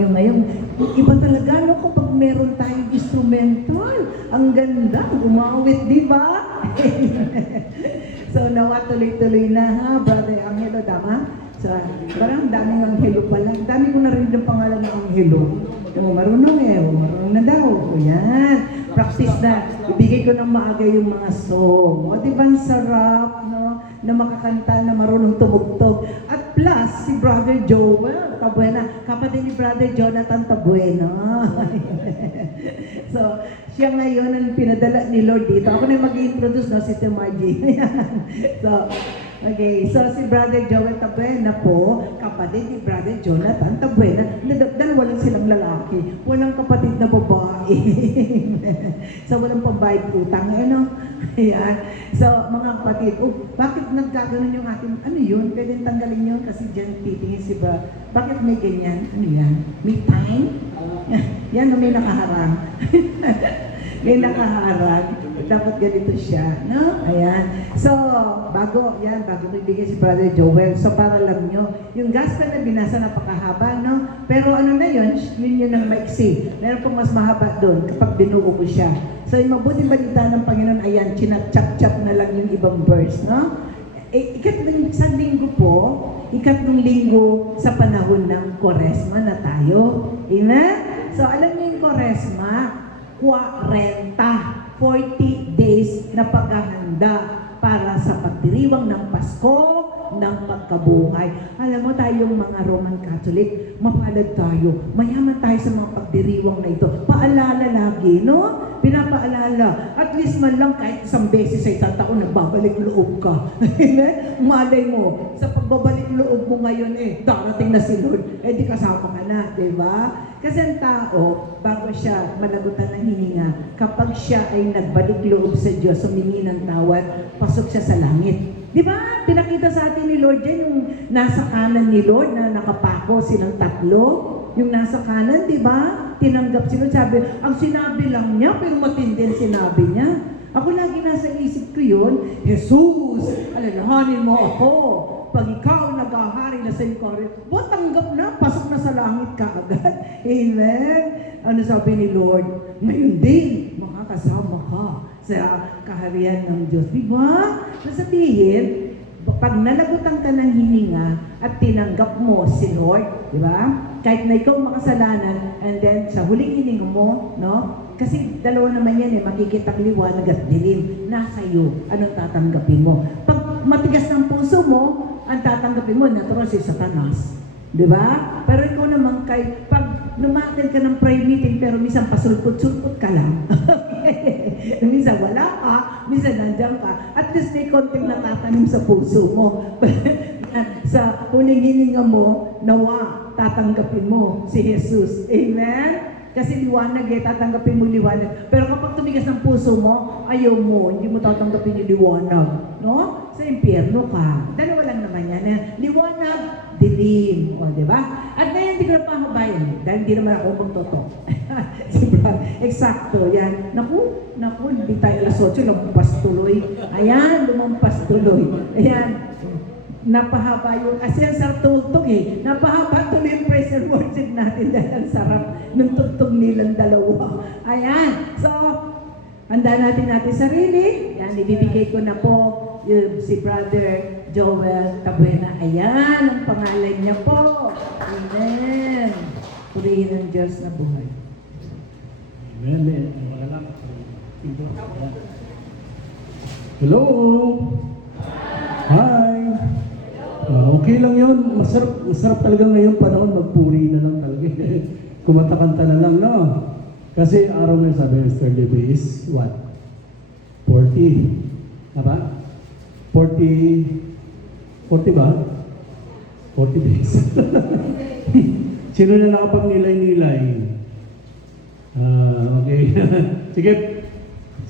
Yung ngayon, iba talaga no kapag meron tayong instrumental. Ang ganda, umawit, di ba? So nawa tuloy-tuloy na ha, Brother Angelo, tama? So, parang daming Angelo pala. Dami ko na rin yung pangalan ng Angelo. Marunong marunong na daw. O yan, practice na. Ibigay ko ng maaga yung mga song. O di ba ang sarap, no? Na makakanta, na marunong tumugtog. At plus, si Brother Joel Tabuena, kapatid ni Brother Jonathan Tabuena. So, siya ngayon ang pinadala ni Lord dito. Ako na mag-introduce, no, si Timarji. So, okay, so si Brother Joel Tabuena po, kapatid ni Brother Jonathan Tabuena, dalawa lang silang lalaki, walang kapatid na babae. So walang pambayad utang, ano? Ayan. So mga kapatid, bakit nagkaganon yung ating, ano yun? Pwede tanggalin yun kasi dyan titingin si Bra. Bakit may ganyan? Ano yan? May time? Yan, may nakaharang. May nakaharang. Dapat ganito siya, no? Ayan. So, bago ibigay si Brother Joel. So, para lang nyo, yung gospel na binasa napakahaba, no? Pero ano na yun ang maiksi. Meron pong mas mahaba doon kapag binuo ko siya. So, yung mabuting balita ng Panginoon, ayan, chinap-chap-chap na lang yung ibang verse, no? Isang linggo po, ikatlong linggo sa panahon ng Koresma na tayo. Amen? So, alam niyo yung Koresma, 40 days na paghahanda para sa pagdiriwang ng Pasko ng pagkabuhay. Alam mo tayong mga Roman Catholic, mapalad tayo. Mayaman tayo sa mga pagdiriwang na ito. Paalala lagi, no? Pinapaalala. At least man lang kahit isang beses sa isang taon, nagbabalik loob ka. Malay mo, sa pagbabalik loob mo ngayon, darating na si Lord, di kasama ka na, di ba? Kasi ang tao, bago siya malagutan ng hininga, kapag siya ay nagbalik loob sa Diyos, humingi ng tawad, pasok siya sa langit. Di ba? Pinakita sa atin ni Lord yan, yung nasa kanan ni Lord na nakapako silang tatlo. Yung nasa kanan, di ba? Tinanggap sila. Sabi, ang sinabi lang niya, pero matindi ang sinabi niya. Ako lagi nasa isip ko yun, Jesus, alalahanin mo ako. Pag ikaw naghahari na sa iyong tanggap na, pasok na sa langit ka agad. Amen? Ano sabi ni Lord? Ngayon din, makakasama ka sa kaharian ng Diyos. Diba? Sasabihin, pag nalagutan ka ng hininga at tinanggap mo si Lord, diba? Kahit na ikaw makasalanan, and then sa huling hininga mo, no? Kasi dalawa naman yan makikita liwanag at dilim. Nasa iyo, anong tatanggapin mo? Pag matigas ng puso mo, ang tatanggapin mo, natural si Satanas. Di ba? Pero ikaw naman pag lumatin ka ng prayer meeting, pero minsan pasulpot-sulpot ka lang. Minsan wala ka, minsan nandiyan ka. At least may konting natatanim sa puso mo. Sa huling hininga mo, nawa, tatanggapin mo si Jesus. Amen? Kasi liwanag tatanggapin mo liwanag. Pero kapag tumigas ng puso mo, ayaw mo, hindi mo tatanggapin yung liwanag. No? Sa impyerno ka. Dalawa lang naman yan. Liwanag, dilim. O, di ba? At ngayon, hindi ko na pahabayan. Dahil hindi naman ako magtotok. Eksakto, yan. Naku, hindi tayo alas 8, lumampas tuloy. Ayan, lumampas tuloy. Ayan. Napahaba yung, as yan sa tugtog napahaba tuloy yung praise and worship natin dahil ang sarap ng tugtog nilang dalawa. Ayan. So, handa natin sarili. Yan, ibibigay ko na po si Brother Joel Tabuena. Ayan, ang pangalan niya po. Amen. Purihin ng Diyos na buhay. Amen. Hello. Hi. Okay lang yun. Masarap talaga ngayon panahon. Magpuri na lang talaga. Kumatakanta na lang, no? Kasi araw na sabi ng third day is what? 40. Diba? 40 ba? 40 days. Sino na nakapagnilay-nilay? Okay. Sige.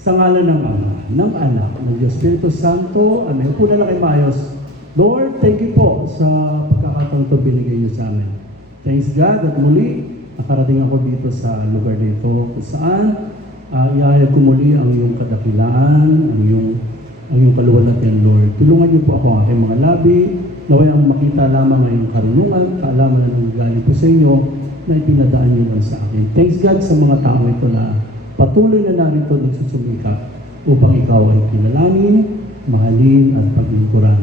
Sa ngalan ng Ama, ng Anak, ng Diyos Espiritu Santo, amen. Upo na lang kayo maayos. Lord, thank you po sa pagkakataon ito binigay niyo sa amin. Thanks God at muli nakarating ako dito sa lugar dito kung saan iahayag ko muli ang iyong kadakilaan, ang iyong kaluwalhatian, Lord. Tulungan niyo po ako ang aking mga labi, naway ang makita lamang ang iyong karunungan, kaalaman na nanggaling po sa inyo, na ipinadaan niyo lang sa akin. Thanks God sa mga tao ito na patuloy na narito nagsusumikap upang ikaw ay kilalanin, mahalin at paglingkuran.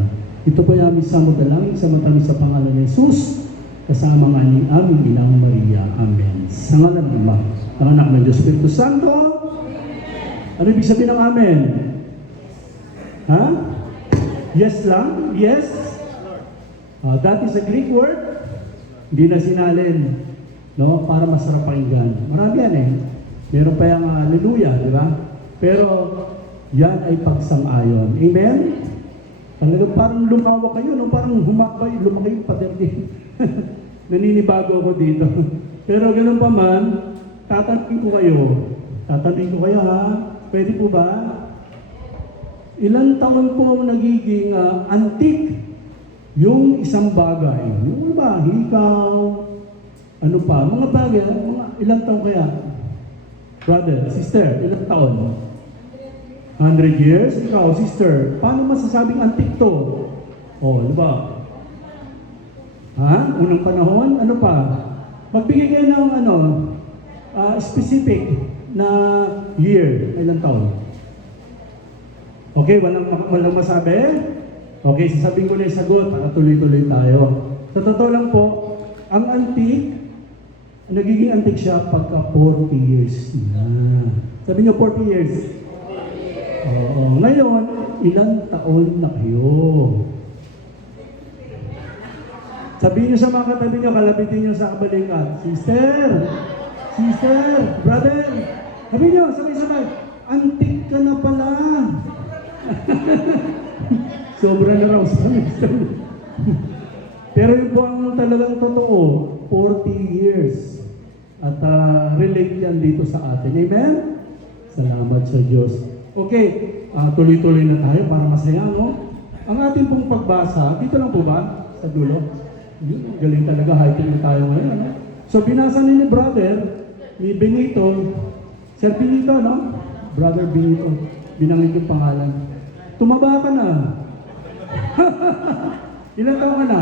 Ito po yung aming samudalangin sa matami sa pangalan ni Jesus, kasama nga ni aming Inang Maria. Amen. Sa ngalan ng Ama, ng Anak ng Diyos, Espiritu Santo. Ano ibig sabihin ng Amen? Ha? Yes lang? Yes? That is a Greek word. Hindi na sinalin. No? Para masarap pakinggan. Marami yan eh. Meron pa yung hallelujah, di ba? Pero yan ay pagsang-ayon. Amen? Talagang parang lumawa kayo, no? Parang humabay, lumaki yung pader din. Naninibago ako dito. Pero ganun pa man, tatanungin ko kayo. Tatanungin ko kayo ha? Pwede po ba? Ilang taon po nagiging antique yung isang bagay? Yung ba? Hikaw? Ano pa? Mga bagay, mga ilang taon kaya? Brother, sister, ilang taon? 100 years? Ikaw, sister, paano masasabing antique to? Oh, di ba? Ha? Unang panahon? Ano pa? Magbigay kayo ng specific na year. Ilang taon? Okay, walang masabi? Okay, sasabihin ko na yung sagot para tuloy-tuloy tayo. Sa totoo lang po, ang antique, nagiging antique siya pagka 40 years na. Sabi niyo 40 years? Oo. Ngayon, ilang taon na kayo? Sabihin niyo sa mga katabi niyo, kalabitin niyo sa kabalikat. Sister! Sister! Brother! Sabihin niyo, sabay-sabay, antique ka na pala. Sobra na raw sa mister. Pero yun po ang talagang totoo, 40 years. At relate yan dito sa atin. Amen? Salamat sa Diyos. Okay, tuloy-tuloy na tayo para masaya, no? Ang ating pong pagbasa, dito lang po ba? Sa dulo? Yun, galing talaga, high-tech na tayo ngayon, no? So, binasa ni brother, ni Benito, Sir Benito, no? Brother Benito, binanggit yung pangalan. Tumaba ka na. Ilan taon ka na?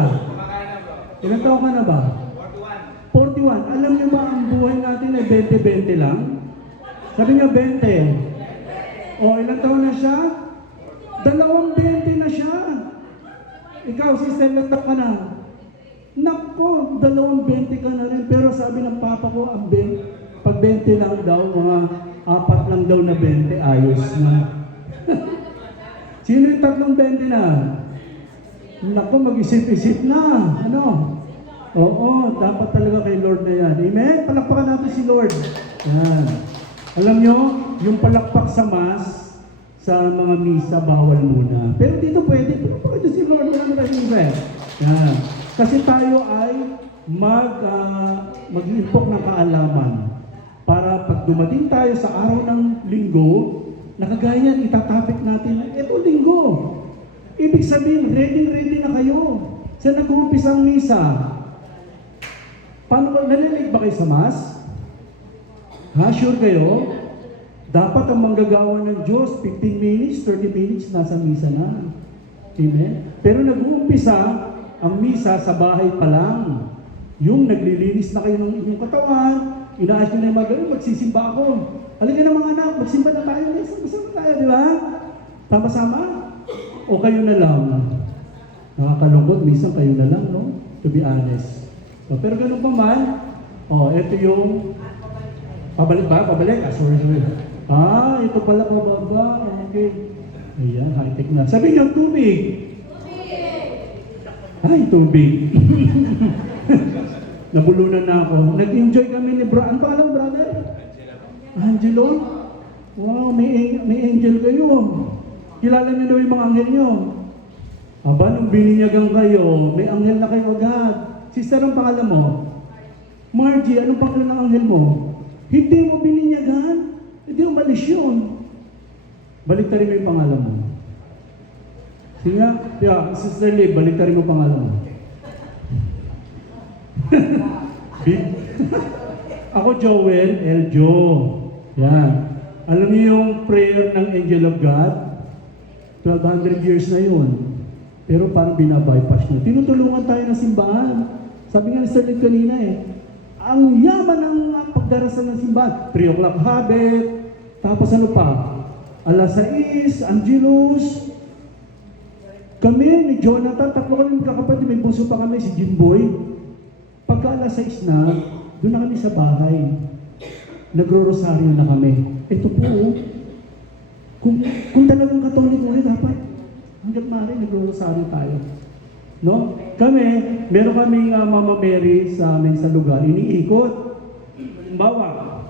Ilan taon ka na ba? 41. Alam niyo ba ang buhay natin ay 20-20 lang? Sabi niya 20. O, ilang taon na siya? 20 na siya. Ikaw, sister, ilang taon ka na? Nako, 20 ka na rin. Pero sabi ng papa ko, pag 20 lang daw, mga 4 lang daw na 20, ayos na. Sino yung 3 20 na? Nako, mag-isip-isip na. Ano? Oo, dapat talaga kay Lord na yan. Amen? Palakpakan natin si Lord. Yan. Alam nyo, yung palakpak sa Mass, sa mga misa, bawal muna. Pero dito pwede. Palakpakan si Lord. Yan. Kasi tayo ay mag-impok ng kaalaman. Para pag dumating tayo sa araw ng linggo, nakagaya yan, itatapik natin, ito linggo. Ibig sabihin, ready na kayo. Sa nag-uumpisa ang misa, paano ba, nalilig ba kayo sa Mass? Ha, sure kayo? Dapat ang manggagawa ng Diyos, 15 minutes, 30 minutes, nasa misa na. Amen? Pero nag-uumpisa ang misa sa bahay pa lang. Yung naglilinis na kayo ng inyong katawan, inaayos nyo na yung magaling, magsisimba ako. Halika na mga anak, magsimba na tayo. Sama-sama tayo, di ba? Sama-sama? O kayo na lang? Nakakalungkot, minsan kayo na lang, no? To be honest. So, pero ganun pa man, ito yung pabalik ba? Pabalik? Sorry. Ito pala pababa. Okay. Ayan, high-tech na. Sabi niyo, tubig. Ay, tubig. Nabulunan na ako. Nag-enjoy kami ni Ano pa alam, brother? Angelo? Wow, may angel kayo. Kilala niyo daw yung mga anghel niyo. Aba, nung bininyagan kayo, may anghel na kayo agad. Sister, ang pangalan mo? Margie, anong pangalan ng anghel mo? Hindi mo bininyagan. Hindi umalis yun. Baliktarin mo yung pangalan mo. Sige nga, Sister Lee, baliktarin mo pangalan mo. Ako Joel, Eljo. Yan. Alam niyo yung prayer ng Angel of God? 1200 years na yun. Pero parang binabypass niya. Tinutulungan tayo ng simbahan. Sabi nga ni Sir Lee kanina ang yaman ng pagdarasal ng simbahan. 3 o'clock habit, tapos ano pa? Alas 6, Angelus. Kami ni Jonathan, 3 kami magkakapatid, may bunso pa kami, si Jimboy. Pagka alas 6 na, doon na kami sa bahay. Nagro-rosaryo na kami. Ito po, kung talagang Katoliko kayo, dapat hanggat maaari nagro-rosaryo tayo. No? Kami, meron kaming Mama Mary sa amin sa lugar, iniikot. Halimbawa,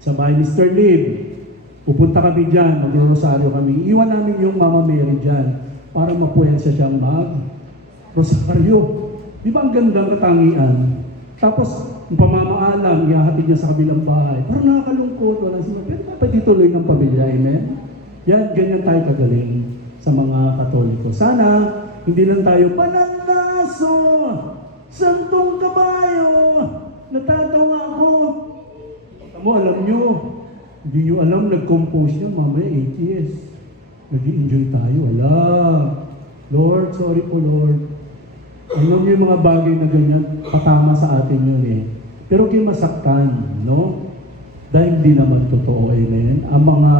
sa bahay ni Mr. Liv, pupunta kami dyan, nagro-rosaryo kami. Iwan namin yung Mama Mary dyan para mapuyansa siyang mag-rosaryo. Di ba ang gandang katangian? Tapos, yung pamamaalam, ihahatid niya sa kabilang bahay. Parang nakakalungkot, walang sino. Pero dapat ituloy ng pamilya, amen? Yan, ganyan tayo kagaling sa mga Katoliko. Sana, hindi lang tayo, pananaso, santong kabayo, natatawa ako. Tamo, alam nyo, hindi nyo alam, nag-compose niya, mamaya 80s. Nag-i-enjoy tayo, wala. Lord, sorry po Lord. Alam niyo yung mga bagay na ganyan, patama sa atin yun eh. Pero kayo masaktan, no? Dahil hindi naman totoo, amen? Ang mga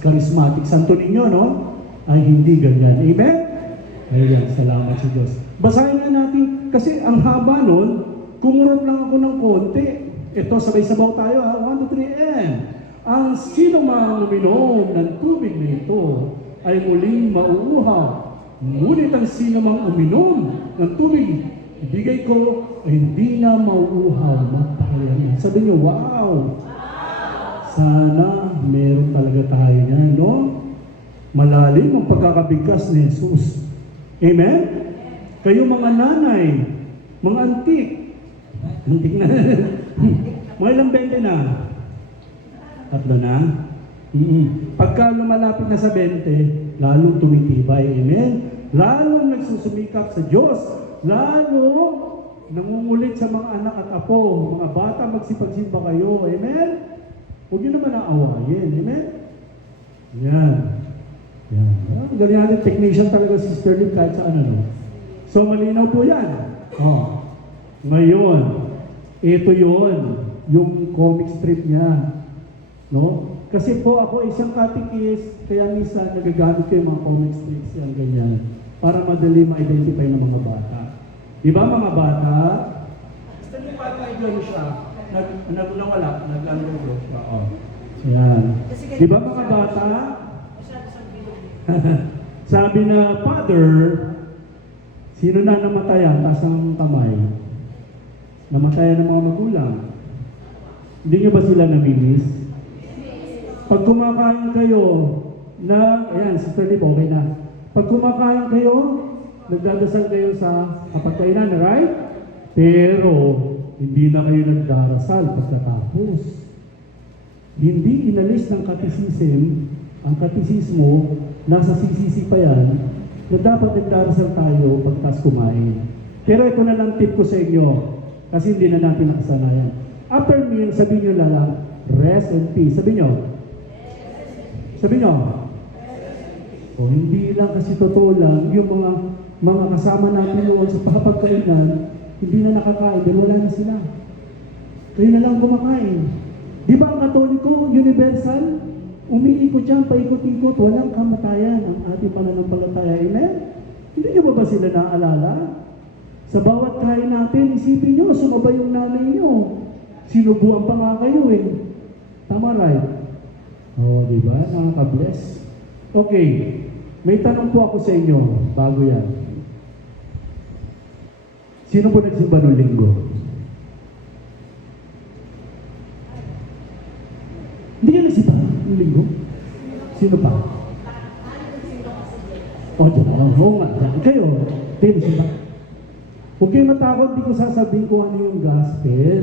charismatic santo ninyo, no? Ay hindi ganyan, amen? Ayan, salamat sa Diyos. Basahin na natin, kasi ang haba nun, kumurot lang ako ng konti. Ito, sabay-sabaw tayo ha, 1, 2, 3, and ang sino mang uminom ng tubig na ito ay muling mauuhaw. Ngunit ang sino mang uminom ng tubig, ibigay ko, ay hindi na mauuhaw, mapahalayan. Sabi niyo, wow! Sana meron talaga tayo niyan, no? Malalim ang pagkakabigkas ni Jesus. Amen? Kayo mga nanay, mga antik na, mga ilang 20 na? 3 na? Pagka lumalapit na sa 20, lalong tumitibay. Amen? Lalong nagsusumikap sa Diyos. Lalong nangungulit sa mga anak at apo. Mga bata, magsipagsimba kayo. Amen? Huwag nyo naman naawayin. Amen? Yan. Yan. Ganyan natin, technician talaga si Sister Liv kahit sa ano. No? So, malinaw po yan. Oh. Ngayon, ito yon yung comic strip niya. No? Kasi po ako isang katikis, kaya minsan nagagamit ko yung mga comic strips yan, ganyan, para madali ma-identify ng mga bata. Di ba mga bata? Gusto niyo pa nag-ano siya? Nawala, nag-ano siya. Oo. Yan. Di ba mga bata? Sabi na, Father, sino na namatayan? Taas ang kamay. Namatayan ng mga magulang. Hindi niyo ba sila namimiss? Pag kumakain kayo na, ayan, Sister Liv, okay na. Pag kumakain kayo, nagdadasal kayo sa kapagkainan, right? Pero, hindi na kayo nagdarasal pagkatapos. Hindi inalis ng katisism, ang katisismo, nasa sisisi pa yan, na dapat nagdarasal tayo pagkas kumain. Pero ito na lang tip ko sa inyo, kasi hindi na natin nakasanayan. After meal, sabihin nyo lang, rest and peace. Sabihin nyo, o hindi lang kasi totoo lang, yung mga kasama natin noon sa papagkainan, hindi na nakakain, pero wala na sila. Kayo na lang kumakain. Di ba ang Katoliko, universal? Umiikot dyan, paikot-ikot, walang kamatayan ang ating pananampalataya. Amen? Hindi nyo ba sila naaalala? Sa bawat kain natin, isipin nyo, sumabay yung nanay nyo. Sinubuan pa nga kayo eh. Tama, right? Oo, di ba? Nakaka-bless. Okay. May tanong po ako sa inyo, bago yan. Sino po nagsimba ng linggo? Hindi ka nagsimba ng linggo? Sino pa? Oo nga. Kayo, hindi nagsimba. Huwag kayo matakot, di ko sasabihin kung ano yung gospel.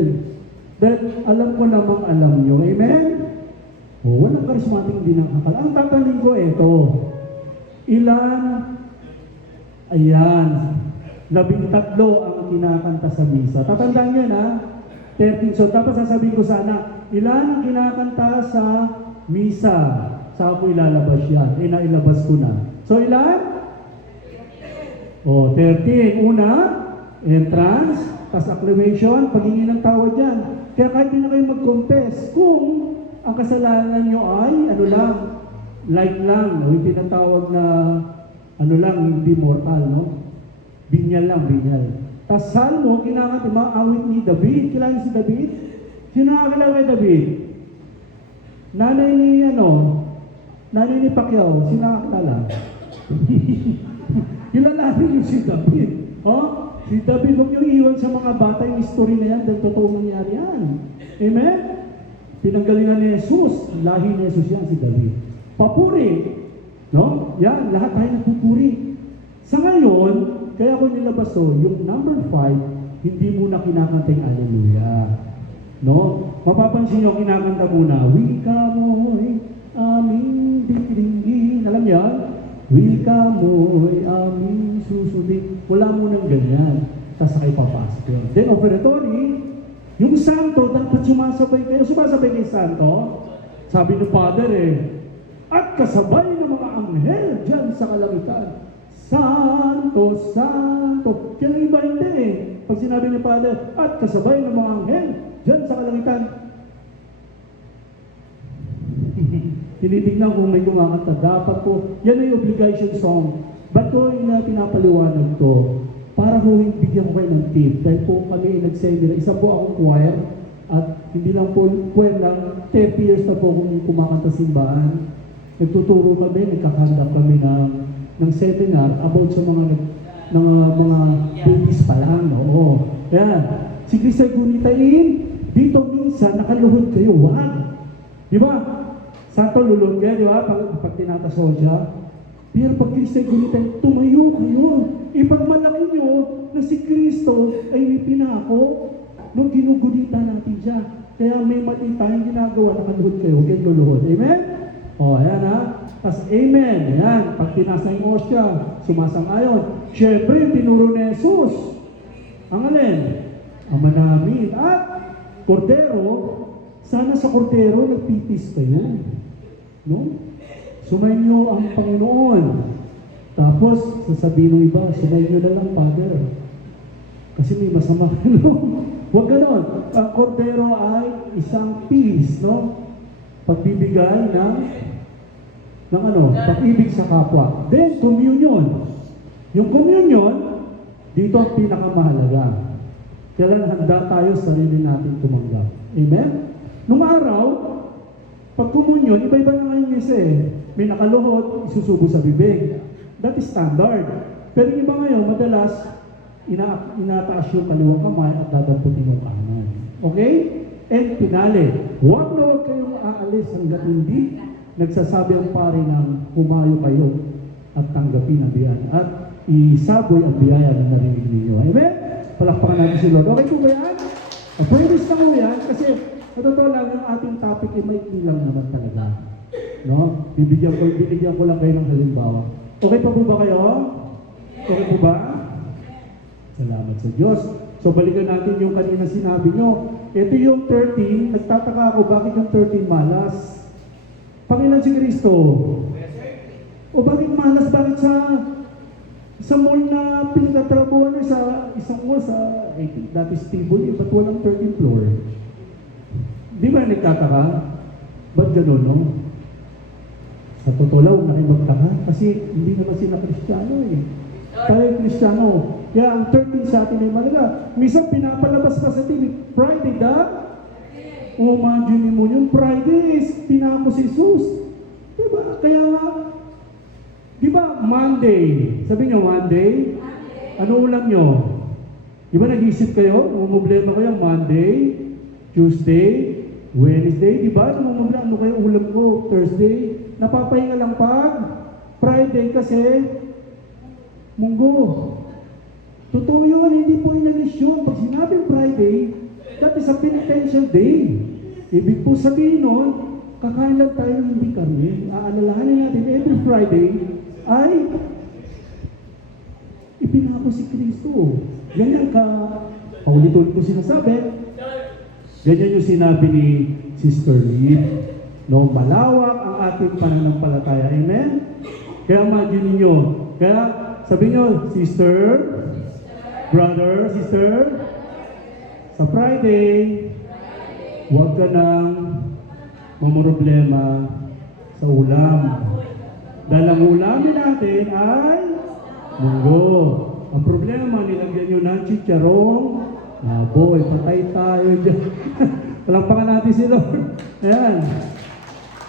But alam ko namang alam nyo. Amen? Walang charismatic hindi nakakala. Ang tatanong ko ito, ilan? Ayan, 13 ang kinakanta sa misa. Tatandaan nyo na, 13. So, tapos sasabihin ko sana, ilan ang kinakanta sa misa? Saan ko ilalabas yan? Nailabas ko na. So, ilan? 13. Una, entrance, tas acclamation, paghingi ng tawad yan. Kaya kahit di na kayo mag-confess, kung ang kasalanan nyo ay, ano lang, light lang, no? Yung tinatawag na, ano lang, hindi mortal, no? Binyal lang, binyal. Tas salmo, kinakanta, mga awit ni David. Kilala si David? Sino nakakilala kay David? Nanay ni Pacquiao, sino nakakilala? Kilalanin niyo si David. Oh? Si David, huwag niyo iwan sa mga bata yung history na yan dahil totoo nangyari yan. Amen? Pinanggalingan ni Jesus, lahi ni Jesus yan si David. Papuri. No? Yan, lahat tayo nagpupuri. Sa ngayon, kaya ko nilabas to, yung number 5, hindi muna kinakanta yung Hallelujah. No? Mapapansin nyo, kinakanta muna, wika mo'y aming diringgin. Alam niya? Wika mo'y aming susundin. Wala mo nang ganyan. Tapos kayo papasok yun. Then, operatory, yung santo, dapat sumasabay kayo. Sumasabay kayo santo. Sabi ng Father at kasabay ng mga anghel dyan sa kalangitan. Santo, Santo. Kaya iba hindi Pag sinabi ni Father, at kasabay ng mga anghel dyan sa kalangitan. Tinitignan kung may kumakanta. Dapat po, yan ay obligation song. Ba't ko yung pinapaliwanag to? Para ko bigyan ko kayo ng tip. Dahil po kami nag-seminar. Isa po akong choir. At hindi lang po choir lang. 30 years na po akong kumakanta simbahan. Nagtuturo kami, nagkakanda kami ng seminar about sa mga babies pa lang. Oo. Yan. Si Kristay gunitain, dito minsan nakaluhod kayo. Wag. Di ba? Santo lulod kayo, di ba? Pag tinatasol siya. Pero pag Kristay gunitain, tumayo kayo. Ipagmalaki nyo na si Kristo ay may pinako nung ginugunitan natin siya. Kaya may mali tayong ginagawa, nakaluhod kayo. Huwag kayong luluhod. Amen? O, ayan ha. Tapos, amen. Ayan. Pag tinasa yung osya, sumasang-ayon. Siyempre, yung tinuro ni Jesus. Ang alin? Ama namin. At, kordero, sana sa kordero, nagpipis kayo. No? Sumayin nyo ang Panginoon. Tapos, sasabihin ng iba, sumayin nyo na lang, Father. Kasi may masama kayo. Huwag ganon. Ang kordero ay isang peace, no? Pagbibigay ng pag-ibig sa kapwa. Then, communion. Yung communion, dito ang pinakamahalaga. Kailan handa tayo sa sarili natin tumanggap. Amen? Nung araw, pag communion, iba-iba na ngayon kasi may nakaluhod, isusubo sa bibig. That is standard. Pero yung iba ngayon, madalas, inataas yung kaliwang kamay at dadamputin yung kanan. Okay? And pinali, huwag na huwag kayong aalis hanggat hindi nagsasabi ang pare ng humayo kayo at tanggapin ang biyaya at isaboy ang biyaya na narinig ninyo. Amen? Palakpakan natin si Lord. Okay po ba yan? Pwede sa ko yan kasi sa totoo lang yung ating topic ay may ilang naman talaga. No? Binigyan ko lang kayo ng halimbawa. Okay pa po ba kayo? Okay po ba? Salamat sa Diyos. So balikan natin yung kanina sinabi nyo. Ito yung 13, nagtataka ako bakit yung 13 malas? Pangilan si Kristo? O bakit malas? Bakit sa mall na pinagtatrabuhan sa isang mall sa, I think that is table, ba't walang 13th floor? Di ba nagtataka? Ba't gano'n, no? Sa totoo lang, huwag na kayo magtaka kasi hindi naman sila Kristiyano Tayo Kristiyano. Kaya ang 13 sa atin ay malaga. Minsan pinapalabas pa sa TV, Friday imagine mo yung Friday is pinako si Jesus. Diba? Kaya diba Monday? Sabi niyo Monday? Ano ulam nyo? Diba nag-isip kayo? Problema kayo Monday, Tuesday, Wednesday, diba? Ano kayo ulam ko? Thursday? Napapahinga lang pag Friday kasi Munggo. Totoo yun, hindi po inalis yun. Pag sinabing Friday, that is a penitential day. Ibig po sabihin nun, kakain lang tayo ng hindi karne. Aalalahanin natin, every Friday ay ipinako si Kristo. Ganyan paulit-ulit ko sinasabi. Ganyan yung sinabi ni Sister Lee. No, malawak ang ating pananampalataya. Amen? Kaya imagine ninyo, kaya sabi nyo, Sister, Brother, sister, sa Friday, huwag ka nang mamroblema sa ulam. Dahil ang ulamin natin ay munggo. Ang problema, nilagyan nyo ng chicharong boy, patay tayo dyan. Palampakan natin si Lord. Ayan.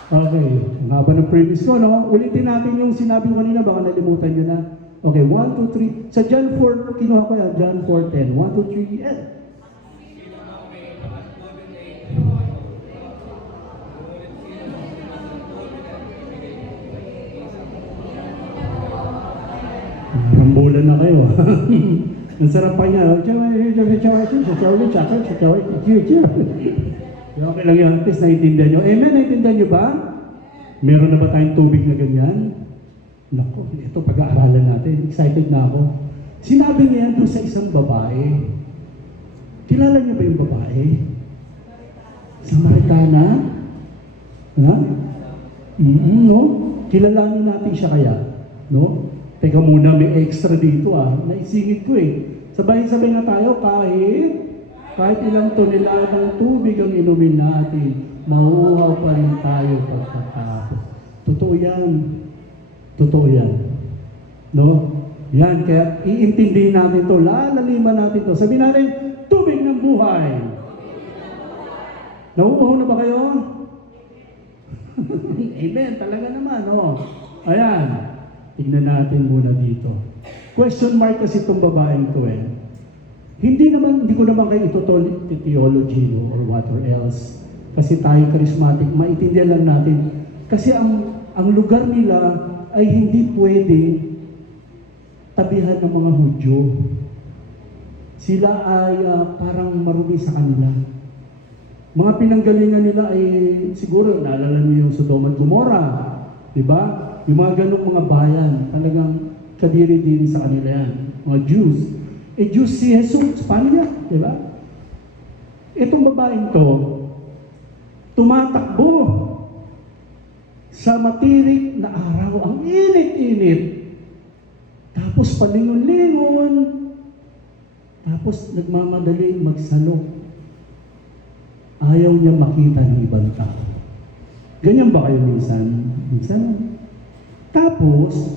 Okay. Ang haba ng previous ko, no? Ulitin natin yung sinabi ko kanina, baka nalimutan nyo na. Okay, 1, 2, 3. Sa John 4, kinuha ko yan. John 4:10. 1, 2, 3, and. Rambulan na kayo. Ang sarap pa niya. Okay lang yun. At least naiintindihan nyo. Amen, naiintindihan nyo ba? Meron na ba tayong tubig na ganyan? Naku, ito pag-aaralan natin. Excited na ako. Sinabi niya yan doon sa isang babae. Kilala niyo ba yung babae? Samaritana? Ha? No? Kilalanin natin siya kaya? No? Teka muna, may extra dito Naisingit ko Sabay-sabay na tayo kahit ilang toneladang tubig ang inumin natin, mauuhaw pa rin tayo pagkatapos. Totoo yan. Totoo yan. No? Yan, kaya iintindihin natin to, lalaliman natin to. Sabihin natin, tubig ng buhay. Nauuhaw na ba kayo? Amen, talaga naman, Ayan. Tignan natin muna dito. Question mark kasi itong babaeng to Hindi ko naman kayo itutol theology or what or else. Kasi tayo charismatic, maintindihan lang natin. Kasi ang lugar nila ay hindi pwedeng tabihan ng mga Hudyo. Sila ay parang marumi sa kanila. Mga pinanggalingan nila ay siguro, naalala niyo yung Sodoma at Gomorrah. Diba? Yung mga ganong mga bayan, talagang kadiri din sa kanila yan. Mga Jews. Jews si Jesus, paano niya? Diba? Itong babaeng to, tumatakbo sa matirik na araw. Ang init-init. Tapos palingon-lingon. Tapos nagmamadali magsalok. Ayaw niya makita ng ibang tao. Ganyan ba kayo minsan? Minsan. Tapos,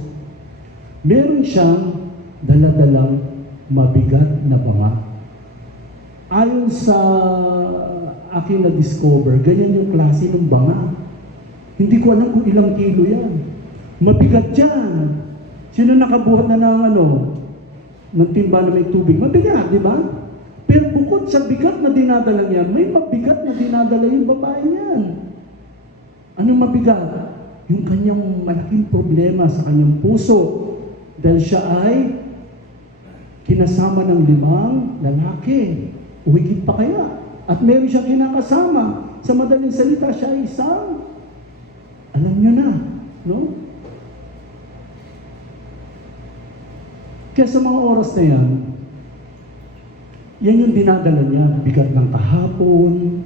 meron siyang daladalang mabigat na banga. Ayon sa aking na-discover, ganyan yung klase ng banga. Hindi ko alam kung ilang kilo yan. Mabigat yan. Sino nakabuhat na ng timba na may tubig? Mabigat, di ba? Pero bukod sa bigat na dinadala niya, may mabigat na dinadala yung babae niyan. Anong mabigat? Yung kanyang malaking problema sa kanyang puso. Dahil siya ay kinasama ng 5 lalaki. O higit pa kaya. At meron siyang kinakasama. Sa madaling salita, siya ay isang, alam nyo na, no? Kaya sa mga oras na yan yung dinadala niya, bigat ng kahapon.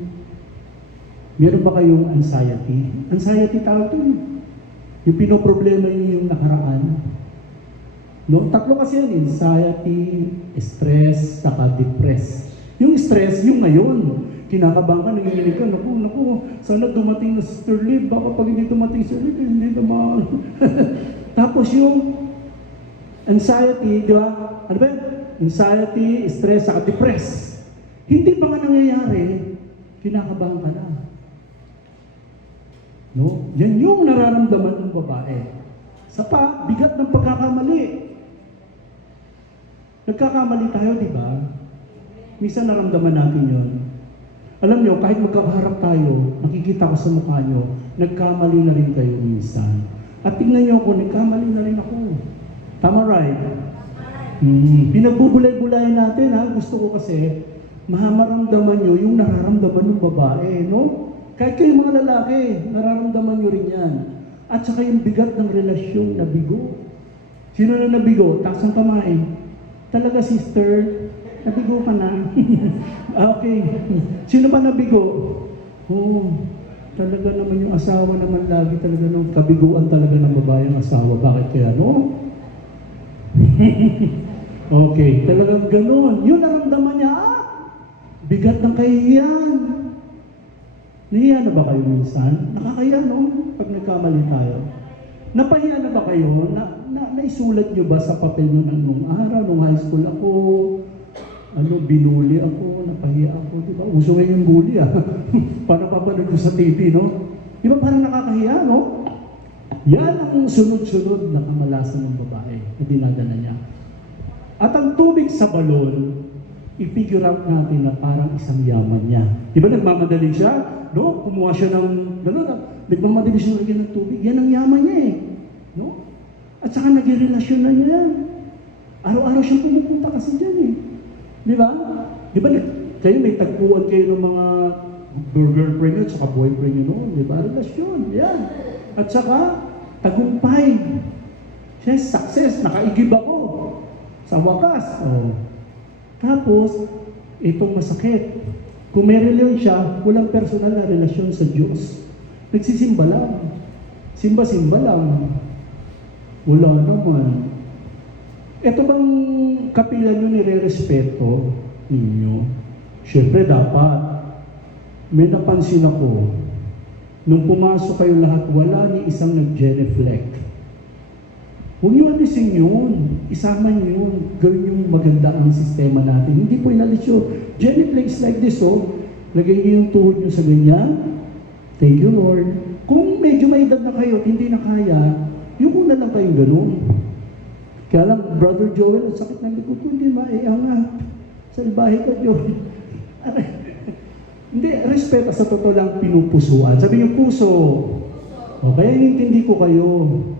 Meron ba kayong anxiety? Anxiety tawag ito. Yung pinoproblema niyo yung nakaraan. No? 3 kasi yan, anxiety, stress, saka depress. Yung stress, yung ngayon. Kinakabahan ka, nanginginig ka, naku, sana dumating na Sister Liv, baka pag hindi dumating si Liv, hindi naman. Tapos yung anxiety, di ba? Ano ba? Anxiety, stress, saka depress. Hindi pa nga nangyayari, kinakabahan ka na. No? Yan yung nararamdaman ng babae. Bigat ng pagkakamali. Nagkakamali tayo, di ba? Minsan naramdaman natin yon. Alam nyo, kahit magkaharap tayo, makikita ko sa mukha nyo, nagkamali na rin kayo minsan. At tingnan nyo ako, nagkamali na rin ako. Tama, right? Pinagbubulay-bulayan natin, Gusto ko kasi, maramdaman nyo yung nararamdaman ng babae, no? Kahit kayong mga lalaki, nararamdaman nyo rin yan. At saka yung bigat ng relasyon, nabigo. Sino na nabigo? Taas ang kamay. Talaga, sister, nabigo ka na. Okay. Sino ba nabigo? Talaga naman yung asawa naman lagi talaga nung kabiguan talaga ng babae ang asawa. Bakit kaya, no? Okay, talagang ganun. Yun naramdaman niya, bigat ng kahihiyan. Nahiya na ba kayo minsan? Nakakahiya, no? Pag nagkamali tayo. Napahiya na ba kayo? Naisulat niyo ba sa papel nyo nung araw, nung high school ako? Binuli ako, napahiya ako, di ba? Uso ngayon yung bully, Parang papanood ko sa TV, no? Di ba parang nakakahiya, no? Yan ang sunod-sunod na kamalasan ng babae na dinadala niya. At ang tubig sa balon, i-figure out natin na parang isang yaman niya. Di ba nagmamadali siya? No? Kumuha siya ng gano'n. Nagmamadali siya lagyan ng tubig. Yan ang yaman niya eh. No? At saka naging relasyon na niya. Araw-araw siyang pumupunta kasi dyan eh. Di ba? Di ba kayo may tagpuan kayo ng mga girlfriend nyo at saka boyfriend nyo noon. Di ba? Relasyon. Yan. At saka tagumpay. Siya success. Nakaigib ako. Sa wakas. Oh. Tapos, itong masakit. Kung may relasyon siya, walang personal na relasyon sa Diyos. Nagsisimba lang. Simba-simba lang. Wala naman. Ito bang kapila nyo nire-respeto ninyo? Siyempre dapat. May napansin ako, nung pumasok kayo lahat, wala ni isang nag-geneflect. Huwag nyo alisin yun. Isama nyo yun. Gawin yung maganda ang sistema natin. Hindi po inalis yun. Geneflex like this, lagay nyo yung tuhod nyo sa ganyan. Thank you, Lord. Kung medyo may edad na kayo at hindi na kaya, yung una lang kayong ganun. Kaya lang, Brother Joel, ang sakit ng likod ko, hindi maiangat. Salbahe ka, Joel. Hindi, respeto sa totoo lang pinupusuan. Sabi niyo, puso. O, kaya inintindi ko kayo.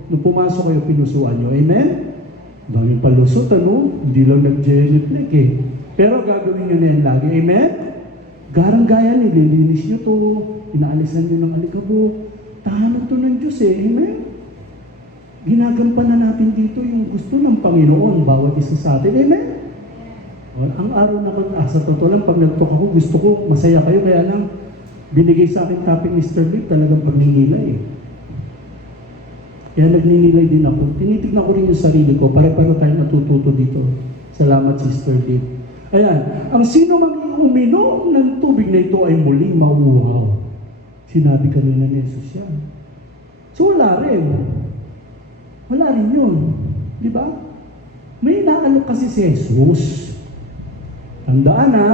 Nung pumasok kayo, pinusuan nyo. Amen? Daming palusot, Hindi lang nag-geneflect eh. Pero gagawin nyo na yan lagi. Amen? Garang-gaya, nililinis nyo to. Inaalisan nyo ng alikabok. Tahanan to ng Diyos eh. Amen? Ginagampanan natin dito yung gusto ng Panginoon, bawat isa sa atin. Amen? O, ang araw naman, sa totoo lang, pag nagtok ako, gusto ko, masaya kayo, kaya lang, binigay sa akin topic Mr. Lee, talagang pagninilay eh. Kaya nagninilay din ako. Tinitignan ko rin yung sarili ko, pare-pare tayo natututo dito. Salamat, Sister Lee. Ayan, ang sino mang uminom ng tubig na ito ay muling mauuhaw. Sinabi kanina ni Jesus yan. So wala rin. Wala rin yun. Di ba? May naalok kasi si Jesus. Tandaan na,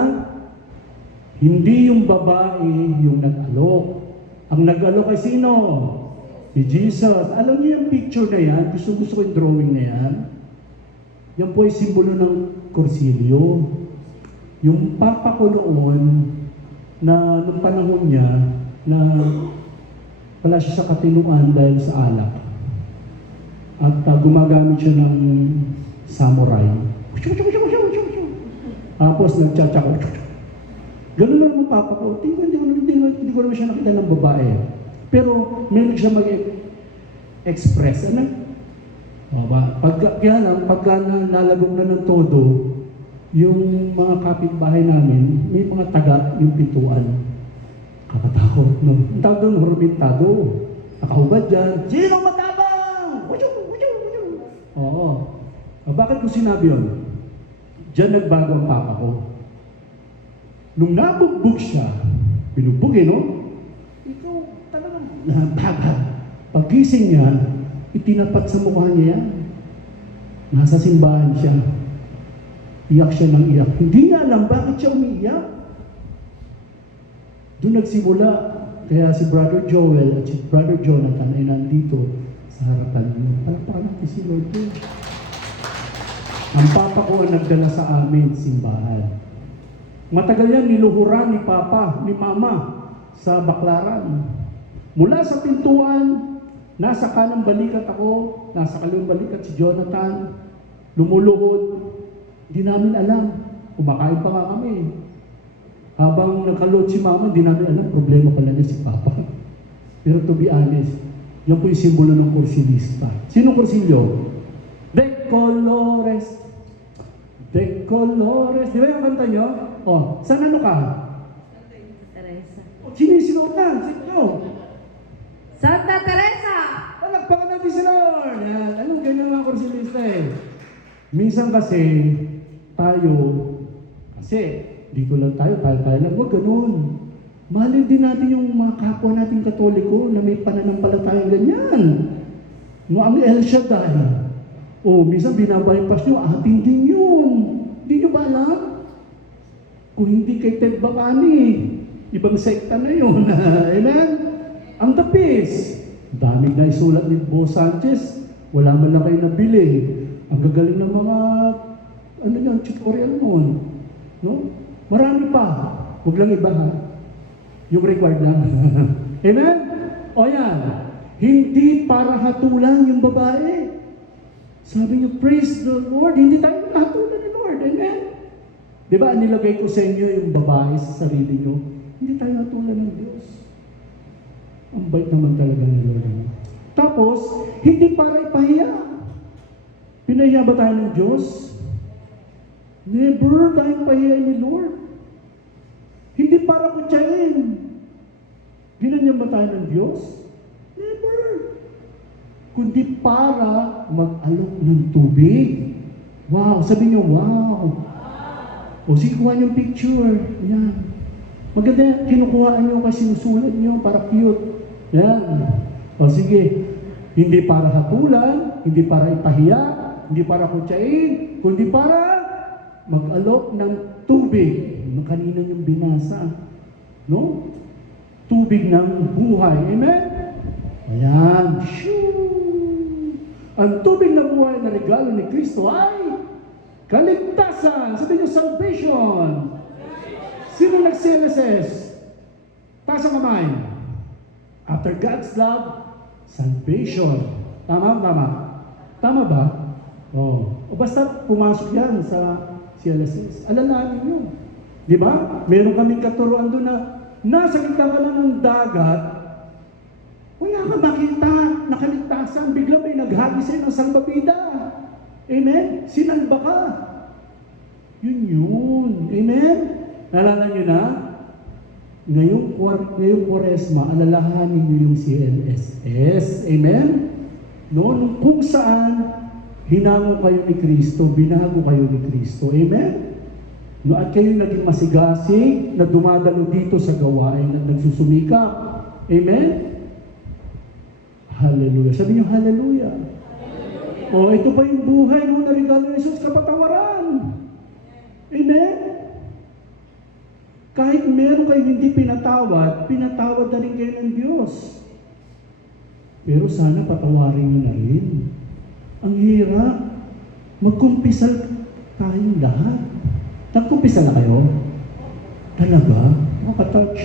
hindi yung babae yung nag-alok. Ang nag-alok ay sino? Si Jesus. Alam niyo yung picture na yan? Gusto ko yung drawing na yan. Yan po ay simbolo ng Corsilio. Yung papa ko noon, na nung panahon niya, na wala siya sa katinuan dahil sa alak. At gumagamit siya ng samurai. Tapos nagtsatsak. Ganun lang ang papa ko. Hindi ko naman siya nakita ng babae. Pero meron siya mag-express. Ano? Kaya lang, pagka nalalagong na ng todo, yung mga kapitbahay namin, may mga taga yung pintuan. Kakatakot, no? Ang tawag doon, hormentado. Nakahubad dyan. Sino matabang? Oo. Bakit ko sinabi yun? Diyan nagbago ang papa ko. Nung nabugbog siya, binugbog no? Ikaw talagang nabagad. Paggising niya, itinapat sa mukha niya yan. Nasa simbahan siya. Iyak siya ng iyak. Hindi niya alam bakit siya umiiyak. Doon nagsimula, kaya si Brother Joel at si Brother Jonathan ay nandito sa harapan niyo. Palakpakan natin si Lord ko. Ang papa ko ang nagdala sa amin simbahan. Matagal yan niluhuran ni papa, ni mama sa Baklaran. Mula sa pintuan, nasa kanang balikat ako, nasa kaliwang balikat si Jonathan, lumuluhod. Hindi namin alam. Kumakain pa nga kami. Habang nakalot si mama, hindi namin alam, problema pala niya si papa. Pero to be honest, yan po yung simbolo ng kursilista. Sino kursilyo? De Colores. De Colores. Di ba yung kanta nyo? Oh, saan ano ka? Teresa. Sino yung sinuot na? Sino? Santa Teresa! Palakpakan natin si Lord. Yan. Anong ganyan mga kursilista eh? Minsan kasi, tayo, kasi dito lang tayo lang, wag ganun. Mahalin din natin yung mga kapwa nating Katoliko na may pananampalatayang ganyan. No, ang El Shaddai. O, minsan binabypass nyo, atin din yun. Hindi nyo ba alam? Kung hindi kay Ted Bacani, ibang sekta na yun. Amen? Ang tapis. Daming na isulat ni Bo Sanchez. Wala man lang kayo nabili. Ang gagaling ng mga, ano yan, tutorial noon. No? Marami pa. Huwag lang iba ha. Yung required lang. Amen? O yan. Hindi para hatulan yung babae. Sabi niyo, praise the Lord. Hindi tayo hatulan ni Lord. Amen? Di ba, nilagay ko sa inyo yung babae sa sarili niyo. Hindi tayo hatulan ng Diyos. Ang bait naman talaga ni Lord. Tapos, hindi para ipahiya. Pinahiya ba tayo ng Diyos? Never tayong pahiya ni Lord. Hindi para kutsain. Ginanyan ba tayo ng Diyos? Never. Kundi para mag-alok ng tubig. Wow, sabi niyo, wow. O sige, kuha niyong picture. Yan. Maganda yan, kinukuhaan niyo kasi sinusulat niyo para cute. Yan. O sige, hindi para hatulan, hindi para ipahiya, hindi para kutsain, kundi para mag-alok ng tubig. Yung kanina yung binasa. No? Tubig ng buhay. Amen? Ayan. Shoo! Ang tubig ng buhay na regalo ni Kristo ay kaligtasan. Sabi niyo, salvation. Sino nag-CLSS? Taas ang kamay. After God's love, salvation. Tama? Tama? Tama ba? O basta pumasok yan sa CLSS. Alalahanin nyo. Di ba? Meron kaming katuruan doon na nasa gitna ka lang ng dagat, wala ka makita, nakaligtasan, bigla may naghagi sa'yo ng salbabida. Amen? Sinalba ka. Yun. Amen? Nalala nyo na? Ngayong Kwaresma, alalahanin nyo yung CLSS. Amen? No? Kung saan, hinango kayo ni Kristo, binago kayo ni Kristo. Amen? No, at kayo naging masigasig na dumadalo dito sa gawain at nagsusumikap. Amen? Hallelujah. Sabi niyo, hallelujah. O, ito pa yung buhay no, na regalo ni Jesus, kapatawaran. Amen? Kahit meron kayo hindi pinatawad na rin kayo ng Diyos. Pero sana patawarin niyo na rin. Ang hirap. Magkumpisal tayong lahat. Nagkumpisa na kayo? Talaga? Makatouch.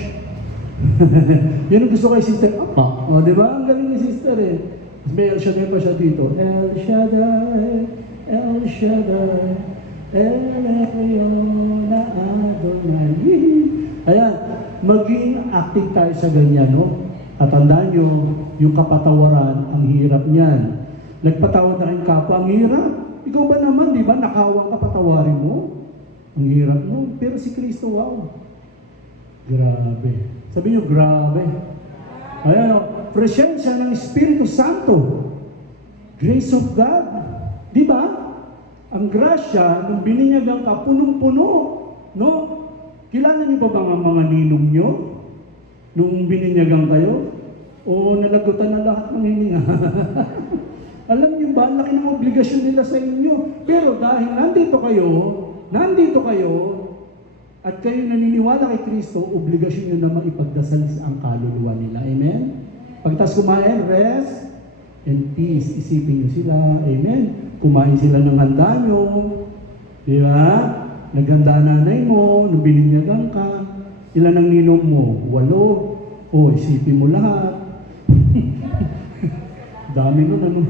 Yan ang gusto kay Sister Apa. O, di ba? Ang galing ni Sister eh. May El Shaddai pa siya dito. El Shaddai, El Shaddai, El Elyon na Adonai. Ayan, maging active tayo sa ganyan, no? At tandaan nyo, yung kapatawaran, ang hirap niyan. Nagpatawad na kayong kapwa, ang hirap. Ikaw ba naman, di ba? Nakawang kapatawarin mo. Ang hirap mo. Pero si Kristo, wow. Grabe. Sabi niyo, grabe. Ayan o, presensya ng Espiritu Santo. Grace of God. Di ba? Ang grasya, nung bininyagan ka, punong-puno. No? Kilala niyo ba mga ninong niyo? Nung bininyagan kayo? O nalagutan na lahat ng hininga? Alam niyo ba, laki ng obligasyon nila sa inyo. Pero dahil nandito kayo, at kayo naniniwala kay Kristo, obligasyon nyo na maipagdasal ang kaluluwa nila. Amen? Pagtas kumain, rest and peace. Isipin nyo sila. Amen? Kumain sila ng handa nyo. Di ba? Naghanda nanay mo, nung bininyagan ka. Ilan ang ninong mo? 8. O, isipin mo lahat. Dami nun, ano?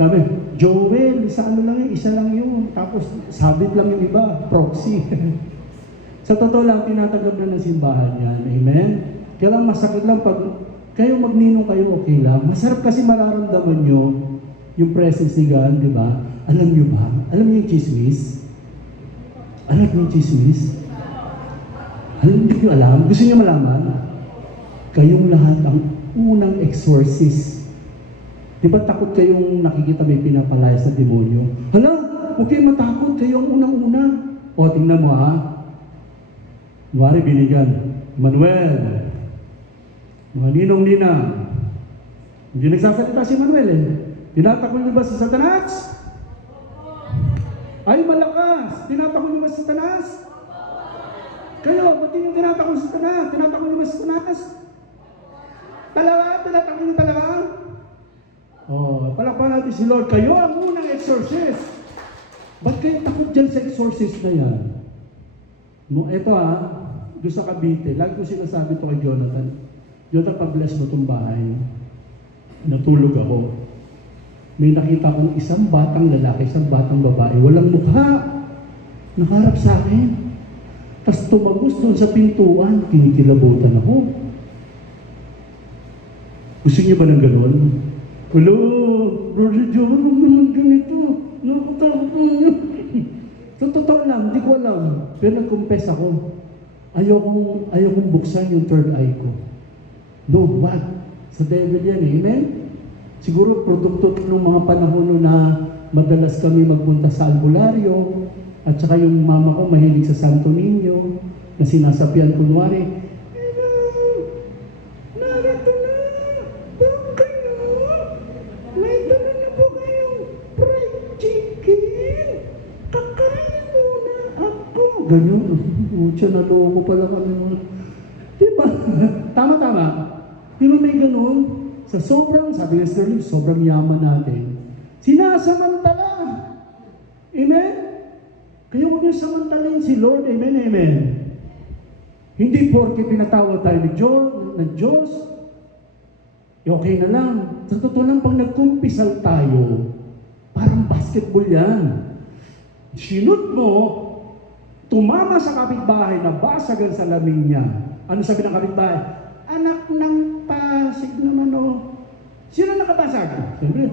Sabi, Joel, isa lang yun. Tapos, sabit lang yung iba, proxy. Sa totoo lang, tinatanggap na ng simbahan yan. Amen? Kaya lang masakit lang pag kayo magninong kayo, okay lang. Masarap kasi mararamdaman nyo yung presence ni God, di ba? Alam nyo ba? Alam nyo yung chismis? Alam nyo yung chismis? Hindi nyo alam? Gusto nyo malaman? Kayong lahat ang unang exorcist Di ba takot kayong nakikita may pinapalayas na demonyo? Hala, huwag kayong matakot, kayo ang unang-una. O, tingnan mo ha. Mari binigan, Manuel, mga ninong-ninang. Hindi nagsasalita si Manuel eh. Tinatakbo niyo ba si Satanas? Ay, malakas! Tinatakbo niyo ba si Satanas? Kayo, ba't yung tinatakbo si Satanas? Tinatakbo niyo ba si Satanas? Talaga? Tinatakbo niyo talaga? Oh, palakpan natin si Lord. Kayo ang unang exorcist. Ba't kayo takot dyan sa exorcist na yan? Ito doon sa Cavite, lagi ko sinasabi ito kay Jonathan. Jonathan, pa-bless mo itong bahay. Natulog ako. May nakita kong isang batang lalaki, isang batang babae, walang mukha. Nakaharap sa akin. Tapos tumagos doon sa pintuan, kinikilabutan ako. Gusto niyo ba ng gano'n? Hello, Brother John, huwag naman ganito. Nakatakot mo. Sa totoo lang, hindi ko alam. Pero nag-confess ako. Ayokong buksan yung third eye ko. No, what? Sa devil yan eh. Amen? Siguro produkto ng mga panahon na madalas kami magpunta sa albularyo at saka yung mama ko mahilig sa Santo Niño na sinasabihan kunwari, narito na! Bang kayo! May dala na po kayong fried chicken! Kakain muna ako! Ganyan. Siya naloko pala kami. Diba? Tama-tama. Di ba may ganun? Sa sobrang, sabi ni Sterling, sobrang yaman natin, sinasamantala. Amen? Kaya huwag niyo samantalin si Lord. Amen, amen. Hindi porke pinatawag tayo ni Diyos, okay na lang. Sa totoo lang, pag nagkumpisal tayo, parang basketball yan. Sinut mo, tumama sa kapitbahay na basag ang salamin niya. Ano sabi ng kapitbahay? Anak ng pasig naman o. Sino nakabasag? Siyempre,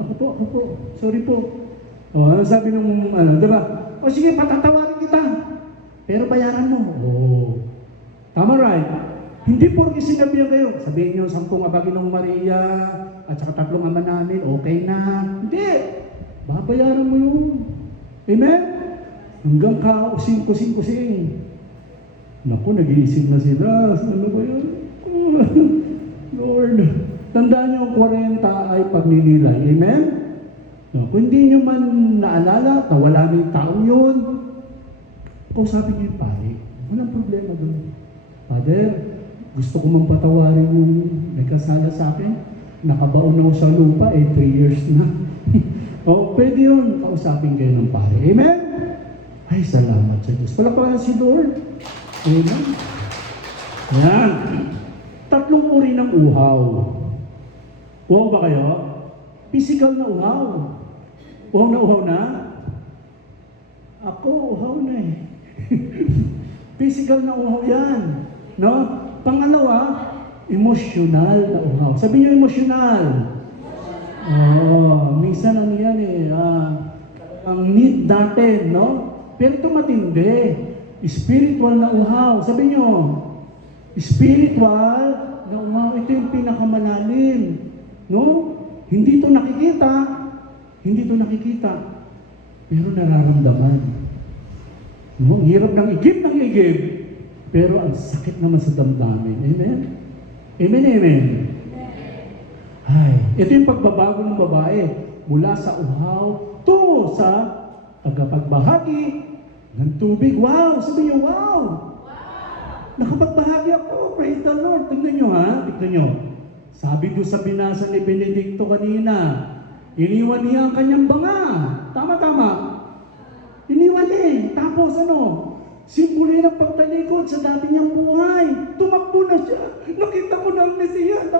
ako po. Sorry po. O, ano sabi nung, diba? O sige, patatawarin kita. Pero bayaran mo. Oh. Tama right? Hindi porke sinabihan kayo. Sabihin niyo, 10 abagin ng Maria, at saka 3 ama namin, okay na. Hindi. Babayaran mo yun. Amen? Hanggang kusing. Naku, nag-iisip na sila. Ano ba yun? Lord, tandaan niyo ang 40 ay pagninilay. Amen? Kung hindi niyo man naalala, nawala na yung taong yun, kausapin niyo yung pare. Walang problema doon. Father, gusto ko mang patawarin yung may kasala sa akin. Nakabaon ako sa lupa, 3 years na. Pwede yun. Kausapin kayo ng pare. Amen? Ay, salamat sa Diyos. Palakpakan si Lord. Amen? Yan. 3 uri ng uhaw. Uhaw ba kayo? Physical na uhaw. Uhaw na? Ako, uhaw na eh. Physical na uhaw yan. No? Pangalawa, emotional na uhaw. Sabi niyo emotional. Minsan ano yan eh. Ang need natin, no? Pero ito matindi. Spiritual na uhaw. Sabi niyo, spiritual na uhaw. Ito yung pinakamalalim. No? Hindi ito nakikita. Pero nararamdaman. No? Ang hirap ng igib. Pero ang sakit naman sa damdamin. Amen? Amen. Ay, ito yung pagbabago ng babae mula sa uhaw tungo sa tagapagbahagi ng tubig. Wow! Sabi niyo, wow! Nakapagbahagi ako. Praise the Lord. Tignan niyo ha. Tignan niyo. Sabi doon sa binasa ni Benedicto kanina, iniwan niya ang kanyang banga. Tama. Iniwan niya eh. Tapos simbolo ng pagtalikod sa dati niyang buhay. Tumakbo na siya. Nakita ko na ang Mesiyas.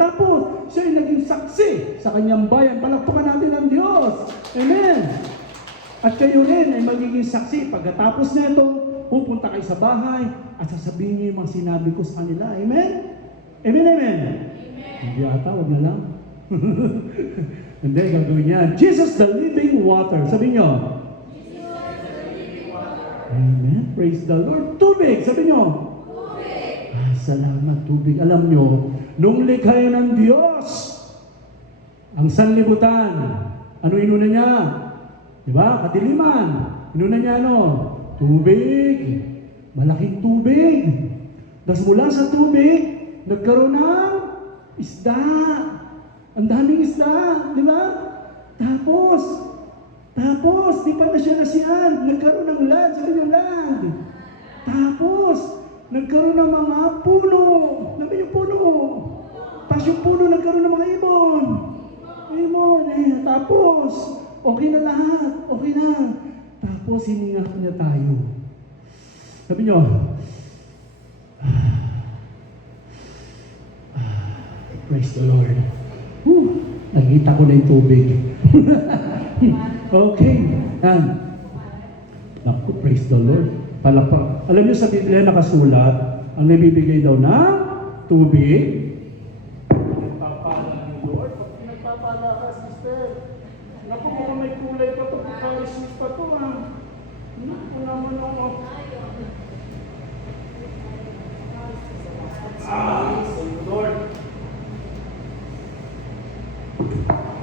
Tapos, siya ay naging saksi sa kanyang bayan. Palakpakan natin ang Diyos. Amen. At kayo rin ay magiging saksi. Pagkatapos na ito, pupunta kayo sa bahay at sasabihin niyo yung mga sinabi ko sa kanila. Amen? Amen. Hindi ata, wag na lang. Hindi, gagawin niya. Jesus the living water. Sabi niyo. Amen. Praise the Lord. Tubig. Sabi niyo. Tubig. Salamat, tubig. Alam niyo, Nung likha ng Diyos, ang sanlibutan, ano inuna niya? Diba? Kadiliman. Inuna niya ano? Tubig. Malaking tubig. Tapos mula sa tubig, nagkaroon ng isda. Ang daming isda. Diba? Tapos, di pa na siya nasiyan. Nagkaroon ng land. Sabi niyo land. Tapos, nagkaroon ng mga puno. Sabi niyo puno. Tapos yung puno nagkaroon ng mga ibon. Tapos, okay na lahat. Okay na. Tapos, hininga niya tayo. Sabi niyo, praise the Lord. Nakita ko na yung tubig. Okay. Yan. Naku, praise the Lord. Palapa. Alam niyo sa Biblia nakasulat, ang nabibigay daw na tubig, nagpapala ng Lord. Pag nagpapala ka, sister, naku, kung may kulay pa ito, pagkalisis pa ito, ha. Naku naman ako. Lord.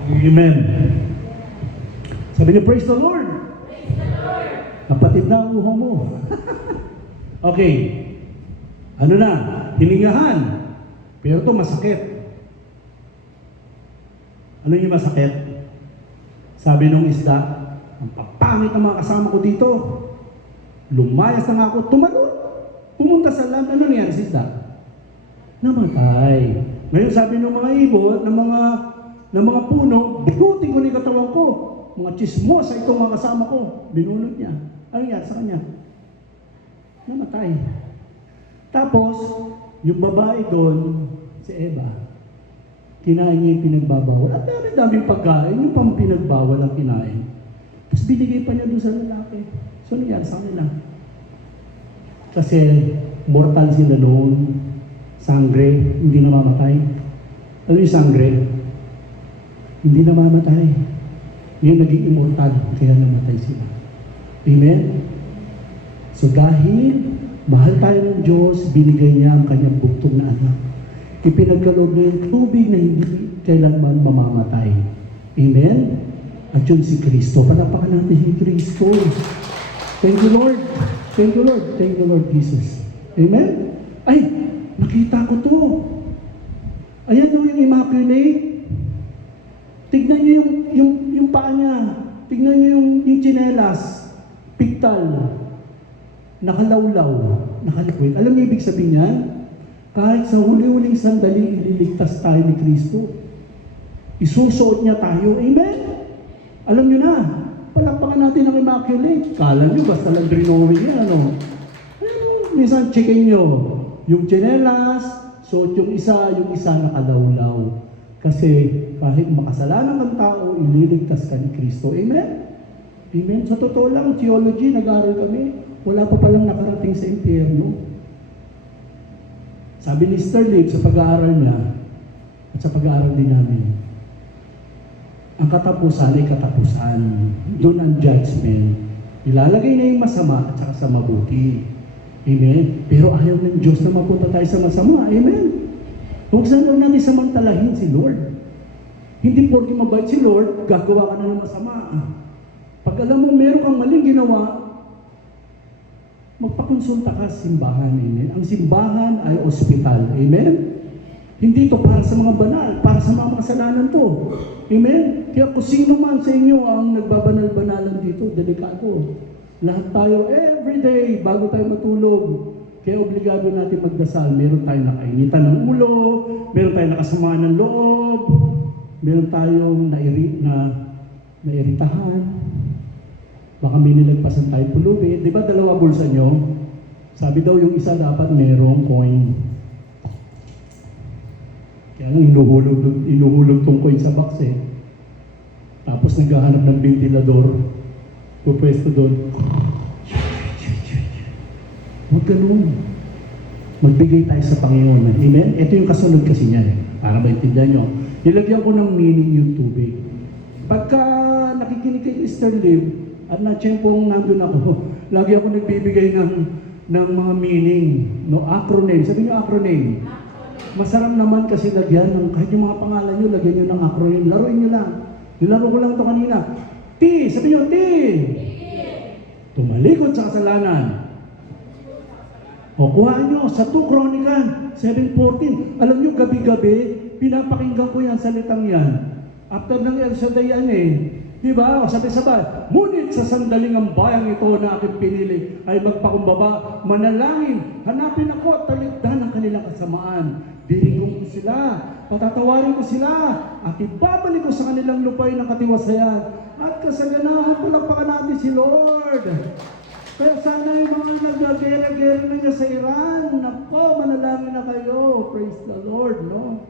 Amen. Sabi niyo, praise the Lord. Praise the Lord. Kapatid na ang uho mo. Okay. Ano na? Hiningahan. Pero ito masakit. Ano yung masakit? Sabi nung isda, ang papangit ng mga kasama ko dito. Lumayas na nga ako, tumalon. Pumunta sa land. Ano nangyari sa isda? Namatay. Ngayon sabi ng mga ibon, ng mga puno, binutin ko na yung katawan ko. Mga chismosa itong mga kasama ko. Binunod niya. Ano yan sa kanya? Namatay. Tapos, yung babae doon, si Eva, kinain niya yung pinagbabawal. At daming pagkain, yung pang pinagbawal ang kinain. Tapos binigay pa niya doon sa lalaki. So, ano yan sa kanila? Kasi, mortal sila noon. Sangre, hindi namamatay. Ano yung sangre? Hindi namamatay. Yung naging immortal, kaya namatay sila. Amen? So dahil mahal tayo ng Diyos, binigay niya ang kanyang buktong na anak. Ipinagkaloob niya yung tubig na hindi kailanman mamamatay. Amen? At yun si Kristo. Palapakan natin si Kristo. Thank you, Lord. Thank you, Lord. Thank you, Lord Jesus. Amen? Ay, nakita ko to. Ayan yung Immaculate. Tignan niyo yung paa niya. Tignan niyo yung tsinelas. Piktal. Nakalawlaw. Nakaliquid. Alam niyo ibig sabihin niya? Kahit sa huli-huling sandali, ililigtas tayo ni Kristo. Isusuot niya tayo. Amen? Alam niyo na. Palakpakan natin ang Immaculate. Kala niyo basta lang drinowing yan, ano? Minsan, checkin niyo. Yung tsinelas, suot yung isa nakalawlaw. Kasi kahit makasalanan ng tao, ililigtas ka ni Kristo. Amen? Amen? Sa totoo lang, theology, nag-aaral kami, wala pa palang nakarating sa impyerno. Sabi ni Sterling sa pag-aaral niya, at sa pag-aaral din namin, ang katapusan ay katapusan. Doon ang judgment. Ilalagay na yung masama at saka sa mabuti. Amen? Pero ayaw ng Diyos na mapunta tayo sa masama. Amen? Huwag saan natin samantalahin si Lord. Hindi porke mabait si Lord, gagawa ka na ng masama. Pag alam mo meron kang maling ginawa, magpakonsulta ka sa simbahan. Amen? Ang simbahan ay ospital. Amen? Hindi ito para sa mga banal, para sa mga kasalanan to. Amen? Kaya kung sino man sa inyo ang nagbabanal-banalan dito, delikado. Lahat tayo, everyday, bago tayo matulog, kaya obligado natin magdasal. Meron tayong nakainitan ng ulo, meron tayong nakasamaan ng loob, meron tayong nairitahan, baka may nilagpasan tayo pulubi. Di ba dalawa bulsa nyo? Sabi daw yung isa dapat merong coin. Kaya inuhulog tong coin sa box eh. Tapos naghahanap ng ventilador, pupwesto doon. Huwag ganun. Magbigay tayo sa Panginoon. Amen? Ito yung kasunod kasi niya. Para maintindihan nyo. Nilagyan ko ng meaning yung tubig. Pagka nakikinig kay Mr. Liv, at na-tiyempong nandun ako, lagi ako nagbibigay ng mga meaning. No? Acronym. Sabi niyo acronym. Masarap naman kasi lagyan ng kahit yung mga pangalan nyo, lagyan nyo ng acronym. Laruin nyo lang. Nilaro ko lang ito kanina. T! Sabi nyo, T! Tumalikod sa kasalanan. O kuha nyo sa 2 Chronican 7:14. Alam nyo, gabi-gabi, pinapakinggan ko yan, salitang yan. After ng El Shaddai yan eh. Di ba? O sabi-sabay, ngunit sa sandaling ang bayang ito na aking pinili ay magpakumbaba, manalangin, hanapin ako at talikdan ang kanilang kasamaan. Diringong ko sila, patatawarin ko sila, at ibabalik ko sa kanilang lupay ng katiwasayan. At kasaganahan, palakpakan natin si Lord. Kaya sana yung mga nag-gera-gera na niya sa Iran, nako, manalangin na kayo. Praise the Lord, no?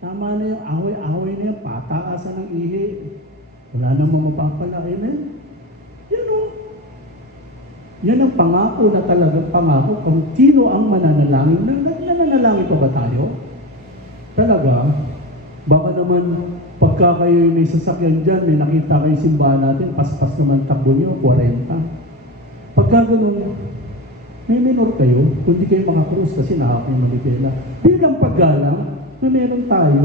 Tama na yung away-away na yung pataasan ng ihi. Wala namang mapapala. Amen? Yan o. Yan ang pangako na talagang pangako kung sino ang mananalangin. Nananalangin pa ba tayo? Talaga? Baka naman pagka kayo may sasakyan dyan, may nakita kayo simbahan natin, paspas naman takbo nyo, 40. Pagka ganun, may minor kayo, kung di kayo makakrus kasi nakakay manibela. Bilang paggalang na meron tayo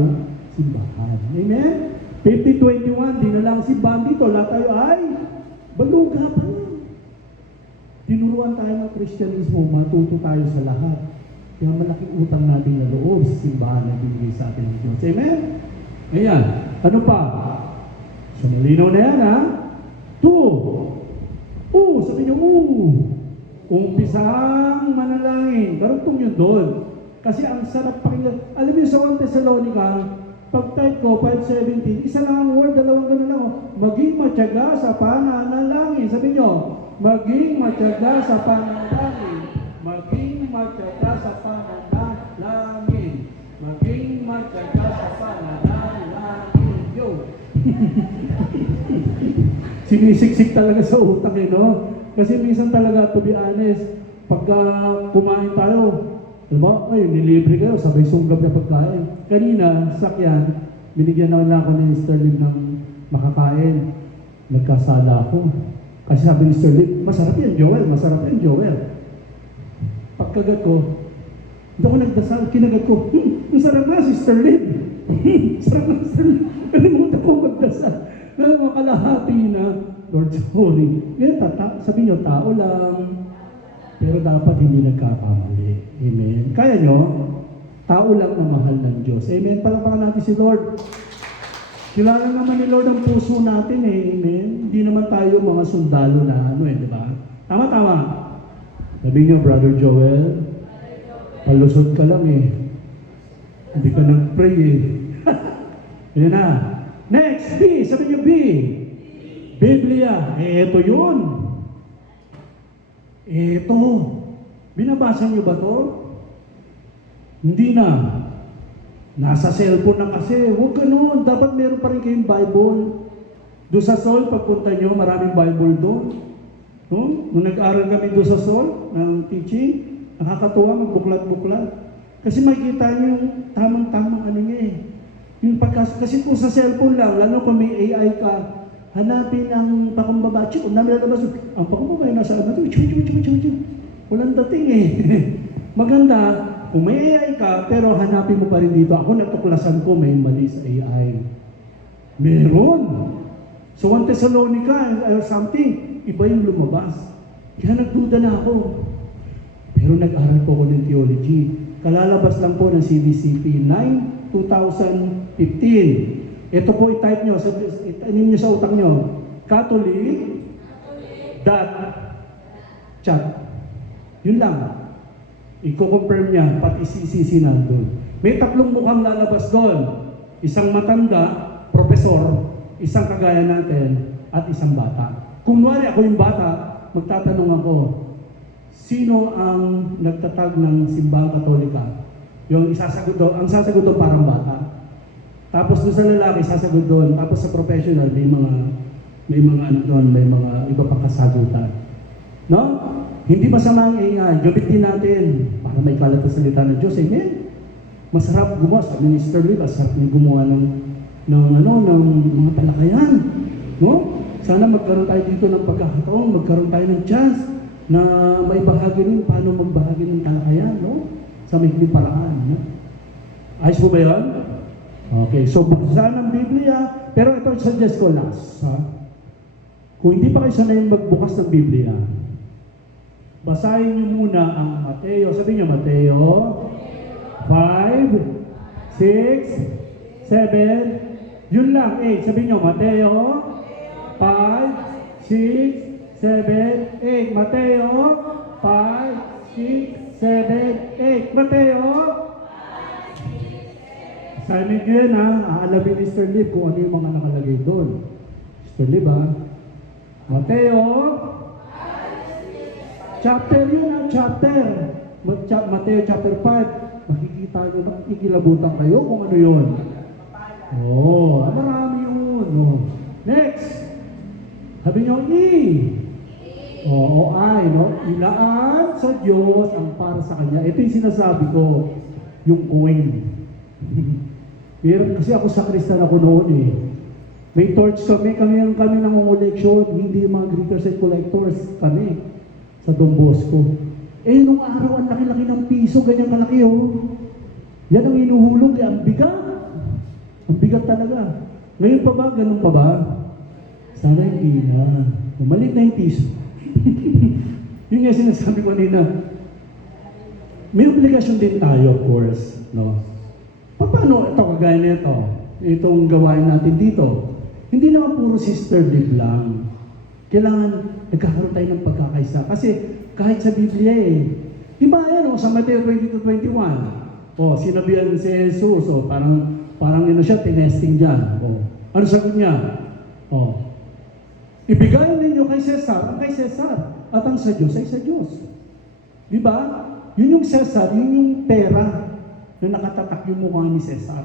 simbahan. Amen? 50-21, di na lang simbahan dito, lahat tayo ay baluga pa lang. Tinuruan tayo ng Kristyanismo, matuto tayo sa lahat. Kaya malaking utang natin na loob sa simbahan na binigay sa atin ng Diyos. Amen? Ayan. Ano pa? So, malinaw na yan, ha? 2. Sabi niyo, umpisang manalangin. Karugtong yun doon. Kasi ang sarap pakinggan. Alam niyo sa 1 Thessalonica, pag-type ko, 5:17, isa lang ang word, dalawang ganun lang. Maging matyaga sa pananalangin. Sabi niyo, maging matyaga sa pananalangin. Maging matyaga sa pananalangin. Maging matyaga sa pananalangin. Yo! Sinisiksik talaga sa utak eh, no? Kasi minsan talaga, to be honest, pagka kumain tayo, alam mo, ay, nilibre kayo, sabay sunggab na pagkain. Kanina, sakyan, binigyan na ako ni Mr. Lim ng makakain. Nagkasala ako. Kasi sabi ni Mr. Lim, masarap yan, Joel, masarap yan, Joel. Pagkagat ko, hindi ako nagdasal, kinagat ko, masarap nga, Sister Lim. Sarap nga, Sister Lim. Kalimutan ko magdasal. Mga kalahati na, Lord, sorry. Ngayon, sabi niyo, tao lang. Pero dapat hindi nagkakamali. Amen. Kaya nyo, tao lang na mahal ng Diyos. Amen. Palakpakan natin si Lord. Kilala naman ni Lord ang puso natin eh. Amen. Hindi naman tayo mga sundalo na ano eh, di ba? Tama. Sabi niyo, Brother Joel, palusot ka lang eh. Hindi ka nag-pray eh. Yan na. Next, B. Sabi niyo, B. Biblia. Ito yun. Ito. Binabasa niyo ba to? Hindi na. Nasa cellphone na kasi. Huwag ganun. Dapat meron pa rin kayong Bible. Doon sa Sol, pagpunta niyo, maraming Bible doon. No? Nung nag-aaral kami doon sa Sol, ng teaching, nakakatuwa, magbuklat-buklat. Kasi makikita niyo yung tamang-tamang ano niya eh. Yung kasi kung sa cellphone lang, lalo kung may AI ka, hanapin ang pakumbaba. Kung namin lalabas, ang pakumbaba ay nasa ano, walang dating eh. Maganda, kung may AI ka, pero hanapin mo pa rin dito. Ako natuklasan ko, may mali sa AI. Meron. So 1 Thessalonica or something, iba yung lumabas. Kaya nagduda na ako. Pero nag-aral po ako ng theology. Kalalabas lang po ng CBCP 9, 2015. Ito po i-type nyo, itanim nyo sa utak nyo. Catholic.chat. Yun lang. I-confirm niya, pati CCC nandun. May 3 mukhang lalabas doon. Isang matanda, profesor, isang kagaya natin, at isang bata. Kung wala ako yung bata, magtatanong ako, sino ang nagtatag ng simbahang Katolika? Yung isasagot doon, ang sasagot doon parang bata. Tapos doon sa lalaki, sasagot doon. Tapos sa professional, may mga ano doon, may mga iba pang kasagutan. No? Hindi masama ang AI. Gabit din natin para may kalat na salita ng Diyos. Amen? Masarap gumawa. Sabi ni Mr. Lee, masarap niya gumawa ng mga talakayan. No? Sana magkaroon tayo dito ng pagkakataon, magkaroon tayo ng chance na may bahagi rin paano magbahagi ng talakayan. No? Sa may paraan. No? Ayos po ba yun? Okay, so buksan ang Biblia, pero ito suggest ko last. Ha? Kung hindi pa kayo sanay magbukas ng Biblia, basahin niyo muna ang Mateo. Sabi niyo, Mateo 5, 6, 7, yun lang, 8. Sabi niyo, Mateo 5, 6, 7, 8. Mateo 5, 6, 7, 8. Mateo Sabi ko yun ha, aalamin ni Mr. Lib kung ano yung mga nakalagay doon. Mr. Lib ha. Mateo, chapter yun ha, chapter. Mateo chapter 5. Makikita nyo, makikilabutan kayo kung ano yun. Marami yun. Next. Sabi nyo, I, no? Ilaan sa Diyos ang para sa Kanya. Ito yung sinasabi ko, yung coin. Pero kasi ako sakristan ako noon eh. May torch kami ng collection, hindi yung mga greeters and collectors kami sa Don Bosco. Eh, nung araw, ang laki-laki ng piso, ganyan kalaki oh. Yan ang inuhulog, ang bigat. Ang bigat talaga. Ngayon pa ba, ganun pa ba? Sana hindi na. Malit na yung piso. Yun nga sinasabi ko kanina. May obligasyon din tayo, of course, no? Paano ito, kagaya nito, itong gawain natin dito? Hindi naman puro sister live lang. Kailangan nagkakaroon tayo ng pagkakaisa. Kasi kahit sa Biblia di ba yan sa Mateo 22:21, sinabihan si Jesus, parang siya, tinesting dyan. Ano sagot niya? Ibigay ninyo kay Cesar, ang kay Cesar, at ang sa Diyos ay sa Diyos. Di ba? Yun yung Cesar, yun yung pera na nakatatak yung mukha ni Cesar.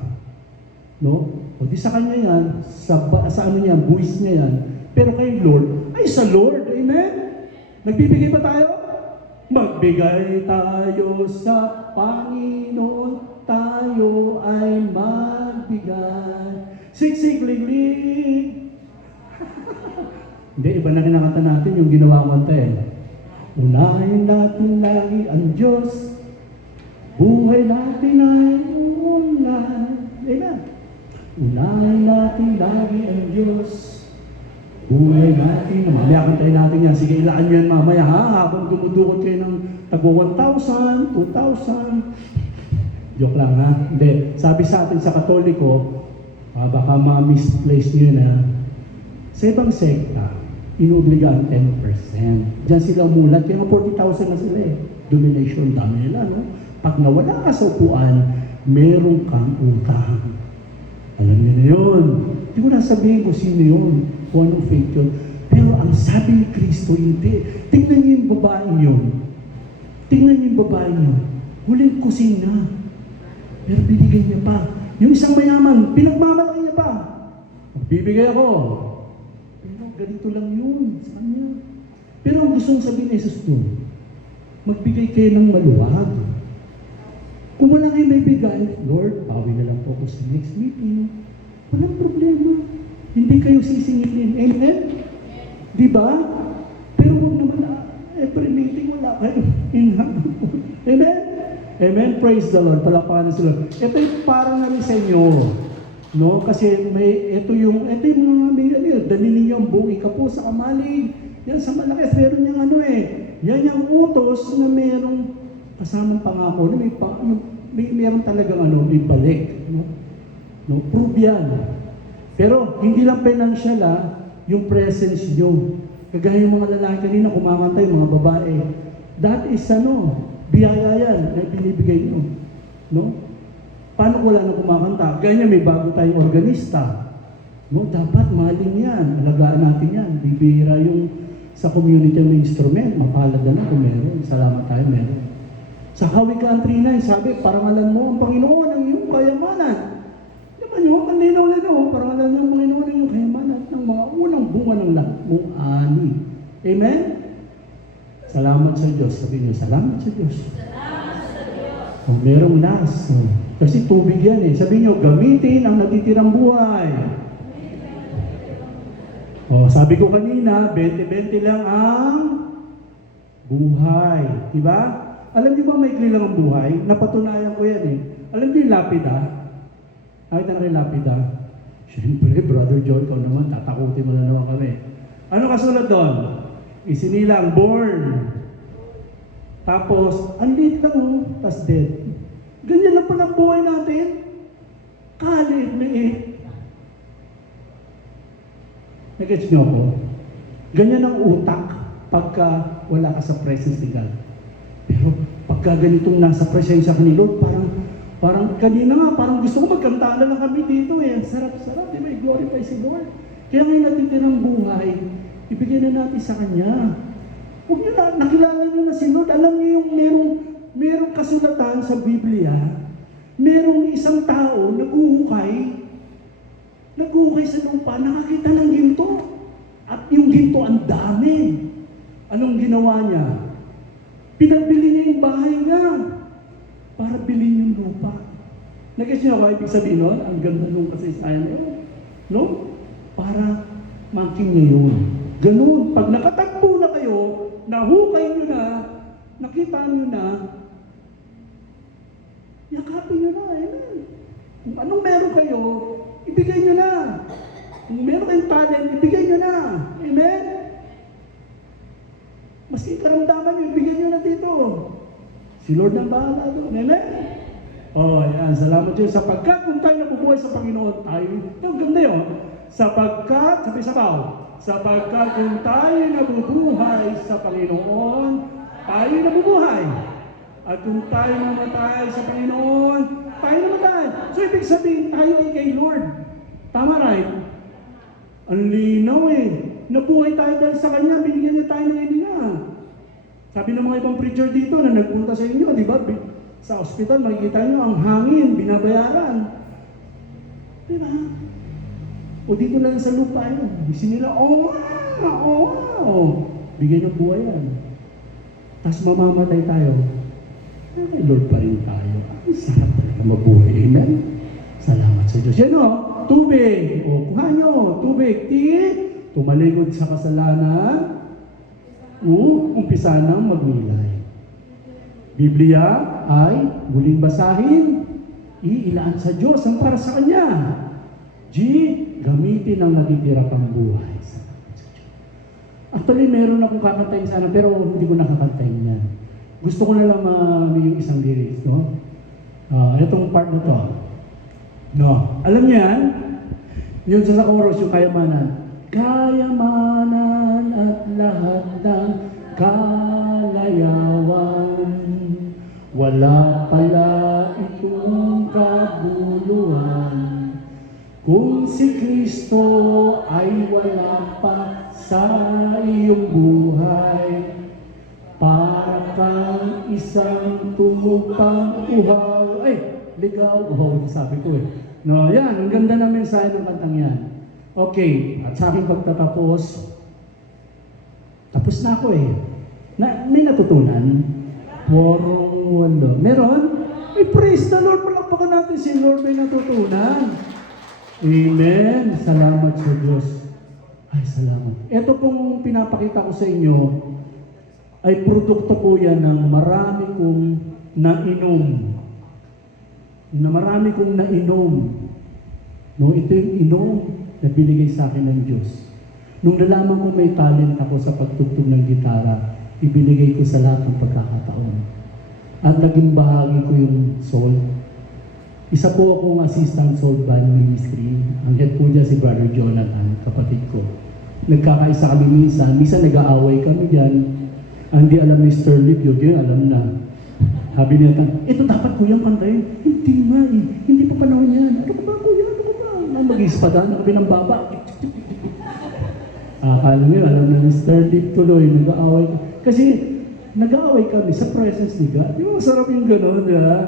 No? O di sa kanya yan, sa ano niya, buwis niya yan. Pero kay Lord, ay sa Lord, amen? Nagbibigay ba tayo? Magbigay tayo sa Panginoon, tayo ay magbigay. Siksik, liglig. Hindi, iba na kinakanta natin yung ginawa ko Unahin natin lagi ang Diyos, buhay natin ay uunlad. Amen. Unahin natin lagi ang Diyos, buhay natin. Mamaya kantayin natin yan. Sige, ilaan nyo yan mamaya ha. Habang dumudukot kayo ng tagpo 1,000, 2,000. Joke lang ha. Hindi. Sabi sa atin sa Katoliko, baka ma-misplace nyo na, sa ibang sekta, inuobliga ang 10%. Diyan sila umulat. Kaya 40,000 na sila Domination, dami nila, no? Pag nawala ka sa upuan, meron kang utang. Alam niyo na yun. Hindi ko na sabihin kung sino yun, kung anong faith yun. Pero ang sabi ni Kristo, hindi. Tingnan niyo yung babae yun. Tingnan niyo yung babae yun. Huling kusina. Pero binigay niya pa. Yung isang mayaman, pinagmamalaki niya pa. Bibigay ako. Pero ganito lang yun sa kanya. Pero ang gusto kong sabihin ni Jesus doon, magbigay kayo ng maluwag. Kung wala kayo may bigay, Lord, bawi na lang po ako sa next meeting. Walang problema. Hindi kayo sisingilin. Amen? Di ba? Pero huwag naman every meeting wala kayo. Amen? Amen? Praise the Lord. Palakpakan na sila. Ito yung parang na rin sa inyo. No? Kasi ito yung mga dalhin ninyo ang buong ikapo sa kamalig. Yan sa malaki. Meron niyang yan yung utos na merong kasamang pangako na meron talagang may balik. No? Prove yan. Pero hindi lang financial yung presence nyo. Kagaya yung mga lalaki kanina kumakanta, yung mga babae. That is biyaya yan na binibigay nyo. No? Paano wala na kumakanta? Ganyan may bago tayong organista. No? Dapat mahalin yan. Alagaan natin yan. Bibihira yung sa community ng instrument. Mapalad na kung meron. Salamat tayo meron. Sa Kawikaan 3:9, sabi, parangalan mo ang Panginoon ang iyong kayamanan. Naman nyo, ang linaw-linaw, parangalan mo ang Panginoon ang iyong kayamanan ng mga unang bunga ng lahat mong ani. Amen? Salamat sa Diyos. Sabi niyo, salamat sa Diyos. Salamat sa Diyos. Merong last. Kasi tubig yan Sabi niyo, gamitin ang natitirang buhay. Sabi ko kanina, 20-20 lang ang buhay. Diba? Alam niyo ba may lang ang buhay? Napatunayan ko yan Alam niyo yung lapida? Nakita na kayo lapida? Siyempre, Brother John, ikaw naman, tatakutin mo na naman kami. Ano kasunod doon? Isinilang, born. Tapos, ang liit lang tas dead. Ganyan lang pala ang buhay natin. Kalit, liit. Nag-gets niyo ako? Ganyan ang utak pagka wala ka sa presence ni God. Pero pagka ganitong nasa presensya ka ni Lord, parang kanina nga, parang gusto ko magkanta na lang kami dito eh. Ang sarap-sarap, di ba? I-glorify si Lord. Kaya ngayon natitirang buhay, ibigay na natin sa Kanya. Huwag niyo na, nakilala niyo na si Lord. Alam niyo yung merong kasulatan sa Biblia, merong isang tao naguhukay sa lupa, nakakita ng ginto. At yung ginto ang dami. Anong ginawa niya? Pinagbili niya yung bahay niya para bilhin yung lupa. Nag-gets niyo ako, ibig sabihin nun? Ang ganda nung kasaysayan na yun. No? Para makin niya yun. Ganun. Pag nakatagpo na kayo, nahukay niyo na, nakita niyo na, yakapin niyo na. Amen. Kung anong meron kayo, ibigay niyo na. Kung meron kayong talent, ibigay niyo na. Amen? Maski karamdaman niyo, ibigay niyo na dito. Si Lord ang bahala doon. Amen? Yan. Salamat Diyos. Sapagkat kung tayo nabubuhay sa Panginoon, tayo, yung ganda yun. Sapagkat, sabi-sabaw, sapagkat kung tayo nabubuhay sa Panginoon, tayo nabubuhay. At kung tayo namatay sa Panginoon, tayo namatay. So, ibig sabihin, tayo ay kay Lord. Tama, right? Ang linaw eh. Nabuhay tayo dahil sa Kanya, binigyan niya tayo ng hininga. Sabi ng mga ibang preacher dito na nagpunta sa inyo, di ba? Sa ospital, makikita niyo ang hangin, binabayaran. Di ba? O dito lang sa lupa yun. Bisi nila, bigyan ng buhay yan. Tapos mamamatay tayo. Kay Lord pa rin tayo. Ang sarap talaga mabuhay. Amen? Salamat sa Diyos. Yan o, tubig. O, kuha nyo, tubig. Tumalikod sa kasalanan. Umpisa ng magnilay. Biblia ay muling basahin. Iilaan sa Diyos ang para sa Kanya. G, gamitin ang natitira pang buhay. Actually, meron akong kakantayin sana, pero hindi ko nakakantayin yan. Gusto ko na lang yung isang lyrics, no? Itong part na to. No? Alam niyo yan? Yun sa chorus, yung kayamanan. Kayamanan at lahat ng kalayawan. Wala pala itong kabuluhan. Kung si Kristo ay wala pa sa iyong buhay, para kang isang tumupang uhaw. Ligaw. Sabi ko eh. No, yan. Ang ganda na mensahe ng kantang yan. Okay. At sa aking pagtatapos, tapos na ako eh. May natutunan? Wala. Meron? Praise the Lord. Palakpakan natin si Lord. May natutunan. Amen. Salamat sa Diyos. Salamat. Ito pong pinapakita ko sa inyo ay produkto po yan ng marami kong nainom. Marami kong nainom. No, ito yung inom na binigay sa akin ng Diyos. Nung nalaman ko may talent ako sa pagtugtog ng gitara, ibinigay ko sa lahat ng pagkakataon. At naging bahagi ko yung soul. Isa po akong assistant soul band ministry. Ang head po dyan si Brother Jonathan, kapatid ko. Nagkakaisa kami minsan nag-aaway kami dyan. Hindi alam ni Sterling yun, alam na. Sabi niya, ito dapat kuyang kantayin. Hindi nga eh, hindi pa panahon yan. Ano ka ba kuya, ano ka ba? Mag-ispada na kami ng baba. Alam niyo, alam na ni Sterling tuloy, nag-aaway. Kasi nag-aaway kami sa presence ni God. Di ba masarap yung gano'n, di ba?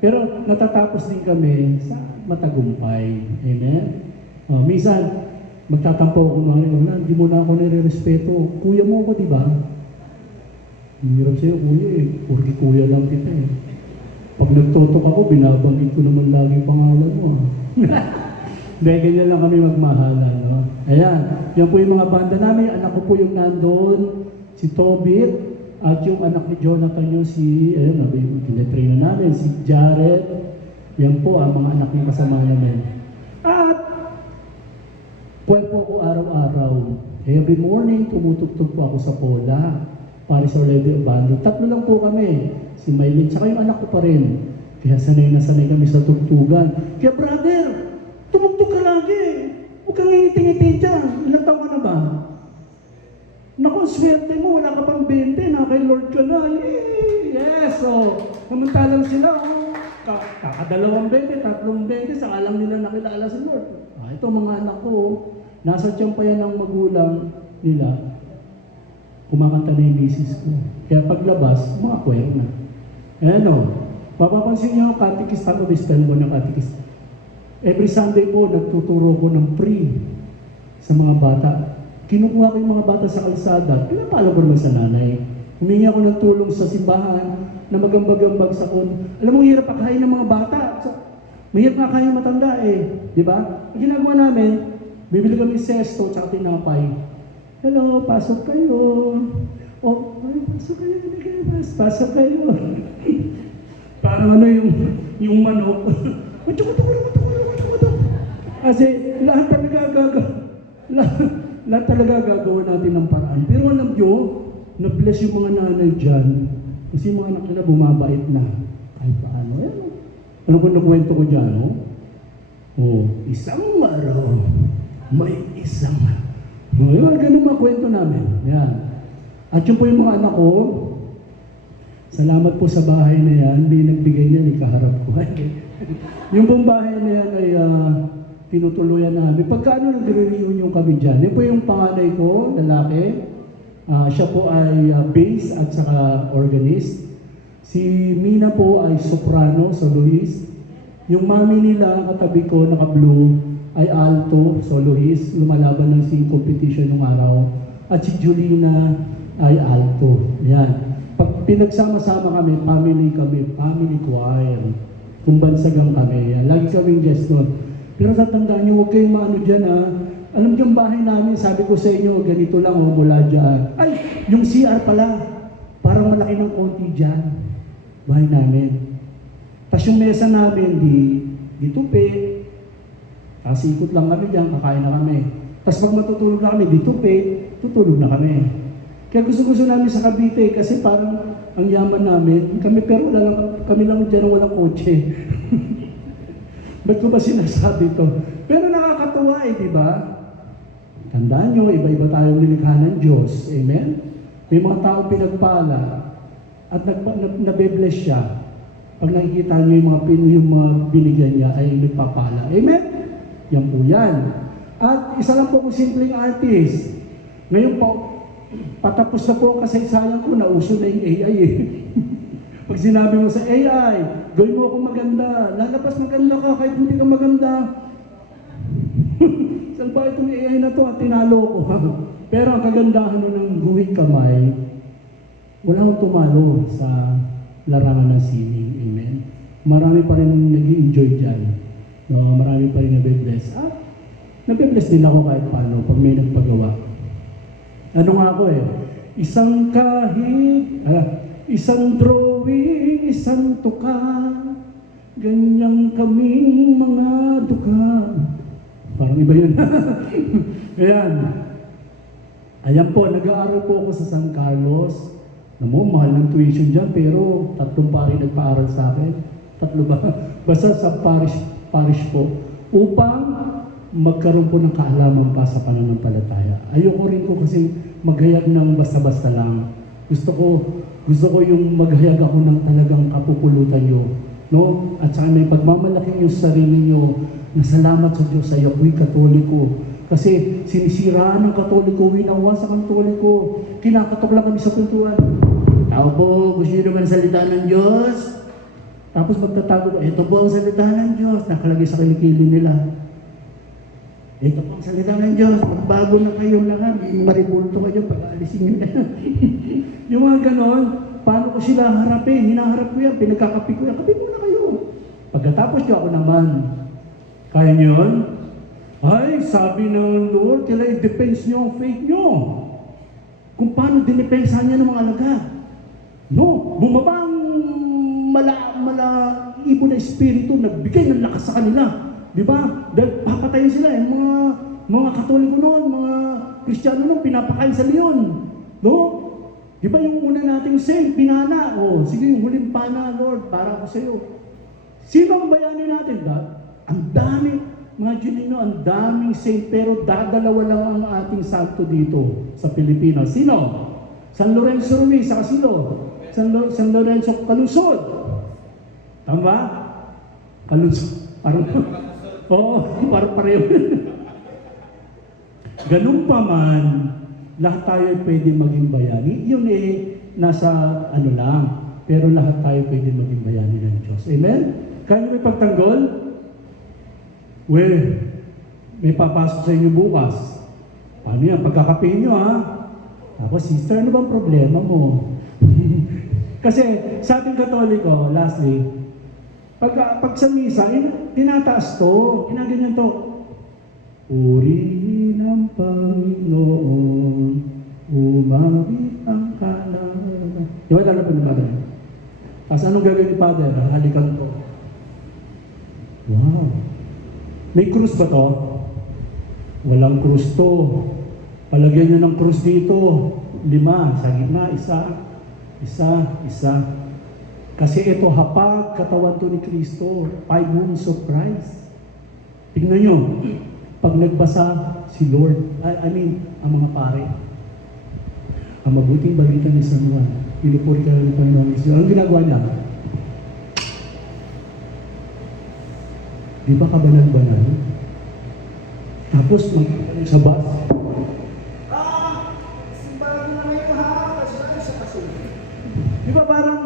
Pero natatapos din kami sa matagumpay. Amen? Minsan, magtatampo ako mga hindi mo na ako nire-respeto. Kuya mo ako, di ba? Hirap sa'yo, kuya eh. Porque kuya lang kita eh. Pag nagtotok ako, binabanggit ko naman lagi pangalan mo. Dahil ganyan lang kami magmahalan. No? Ayan. Yan po yung mga banda namin. Anak ko po yung nandun. Si Tobit. At yung anak ni Jonathan yung si, ayun, yung tinetrain na namin. Si Jared. Yan po ang mga anak ng kasama namin. At buhay po ako araw-araw. Every morning, tumutugtog po ako sa Pola. Para sa Olivia Bando. 3 lang po kami. Si Maylin, tsaka yung anak ko pa rin. Kaya sanay na sanay kami sa tugtugan. Kaya brother, tumugtog ka lagi. Huwag kang ngiti-ngiti dyan. Ilang taon ka na ba? Naku, swerte mo. Wala ka pang 20. Na kay Lord ka na. Yay! Yes! So, samantalang sila, kakadalawang 20, 3 20, saka lang nila nakilala si Lord. Ito mga anak ko, nasa tiyan pa yan ng magulang nila. Kumakanta na yung misis ko. Kaya paglabas, mga kwero na. Ayan o. Mapapansin niyo, katikista ko, bispel ko ng katikista. Every Sunday po, nagtuturo ko ng free sa mga bata. Kinukuha ko yung mga bata sa kalsada. Pinapalo ko naman sa nanay. Humingi ako ng tulong sa simbahan na magambag-ambag sa kun. Alam mo, hirap pakain ng mga bata. Mahirap nga kain matanda eh. Di ba? Ang ginagawa namin, bibili kami sesto at tinapay. Hello, pasok kayo. Ay, pasok kayo. Pasok kayo. Parang ano yung manok. Kasi lahat talaga gagawa natin ng paraan. Pero alam nyo, na-bless yung mga nanay dyan. Kasi yung mga anak nila bumabait na. Kahit paano. Ano kung nakwento ko dyan, no? Isang araw, may isang yung ganun mga kwento namin. Yan. At yun po yung mga anak ko, salamat po sa bahay na yan, hindi nagbigay niya, kaharap ko. Yung pong bahay na yan ay tinutuluyan namin. Pagkaano nagre-reunion kami dyan, yun po yung panganay ko, lalaki. Siya po ay bass at saka organist. Si Mina po ay soprano, soloist. Yung mami nila, katabi ko, naka-blue, ay alto, soloist, lumalaban ng sing competition ng araw. At si Julina ay alto. Yan. Pag pinagsama-sama kami, family choir. Kumbansagang kami. Yan. Lagi kaming guest nun. Pero tatandaan nyo, huwag kayong maano dyan ha. Alam nyo, yung bahay namin, sabi ko sa inyo, ganito lang mula dyan. Ay, yung CR pala. Parang malaki ng konti dyan. Bahay namin. Tapos yung mesa namin, di tupi. Kasi ikot lang kami dyan, kakain na kami. Tapos pag matutulog na kami, dito tutulog na kami. Kaya gusto namin sa Cavite kasi parang ang yaman namin. Pero kami lang dyan walang kotse. Ba't ko ba sinasabi ito? Pero nakakatuwa di ba? Tandaan nyo, iba-iba tayong nilikha ng Diyos. Amen? May mga tao pinagpala at nabe-bless siya. Pag nakikita nyo yung mga binigyan niya ay nagpapala. Amen? Yan po yan. At isa lang po kung simpleng artist. Ngayon po, patapos na po ang kasaysayan ko, nauso na yung AI eh. Pag sinabi mo sa AI, gawin mo akong maganda, lalabas maganda ka kahit hindi ka maganda. Saan ba itong AI na to at tinalo ko? Pero ang kagandahan ng guhit kamay, wala akong tumalo sa larangan ng sining. Amen? Marami pa rin nag-i-enjoy dyan. No, marami pa rin nabe-bless. Nabe-bless din ako kahit paano pag may nagpagawa. Ano nga ako isang kahit, isang drawing, isang tuka, ganyang kaming mga duka. Parang iba yun. Ayan po, nag-aaral po ako sa San Carlos. Mahal ng tuition dyan, pero 3 pari nagpa-aral sa akin. 3 ba? Basta sa parish po, upang magkaroon po ng kaalaman pa sa pananampalataya. Ayoko rin po kasi maghayag ng basta-basta lang. Gusto ko yung maghayag ako ng talagang kapupulutan nyo. No? At saka may pagmamalaki yung sarili nyo na salamat sa Diyos sa ako'y Katoliko. Kasi sinisiraan ng Katoliko, winawa sa Katoliko. Kinakatok lang kami sa kulturan. Tao po, gusto nyo naman salita ng Diyos? Tapos magtatago ko, ito po ang salita ng Diyos. Nakalagay sa kilikili nila. Ito po ang salita ng Diyos. Magbago na kayong lahat. Maribulto kayo pag aalisin nyo na. Yung mga ganon, paano ko sila harapin? Hinaharap ko yan, pinagkakapi ko yan. Kapi muna kayo. Pagkatapos nyo ako naman. Kaya nyo yun? Ay, sabi ng Lord, kailangan i-defense nyo ang faith nyo. Kung paano dinipensahan niya ng mga alagad. No, bumaba ang na ibon na espiritu, nagbigay ng lakas sa kanila. Di ba? Dahil papatayin sila eh. Mga Katoliko noon, mga Kristiyano noon, pinapakain sa leon. No? Di ba yung una nating saint, pinana? O, sige, yung huling pana, Lord, para ako sa iyo. Sino ang bayani natin? Ang dami, imagine nyo, ang daming saint, pero dadalawa lang ang ating santo dito sa Pilipinas. Sino? San Lorenzo Ruiz, saka sino? San Lorenzo Calusod. Tama? Calusod. Parang, oo, pareho. Ganun pa man, lahat tayo ay pwede maging bayani. Yun nasa ano lang. Pero lahat tayo pwede maging bayani ng Diyos. Amen? Kaya nyo may pagtanggol? Well, may papasok sa inyo bukas. Ano yan? Pagkakapihin nyo ha? Ako, sister, ano bang problema mo? Kasi sa ating Katoliko, lastly, pag sa misa, tinataas to, ginaganyan to. Purihin ang Panginoon, umawit ang kanan. Di ba lalo pa ng Father? Tapos anong gagawin ni Father? Halikan ko. Wow. May krus ba to? Walang krus to. Palagyan nyo ng krus dito. 5. Sa gitna, isa. Kasi ito, hapag katawan to ni Kristo. 5 wounds of Christ. Tingnan nyo. Pag nagbasa si Lord, ang mga pare, ang mabuting balita ni San Juan, pinupuri ka ng Panginoon. Anong ginagawa niya? Di ba kabanal-banal? Tapos sa bus, simbahan na ngayon ha, kasi sa kaso. Di ba parang,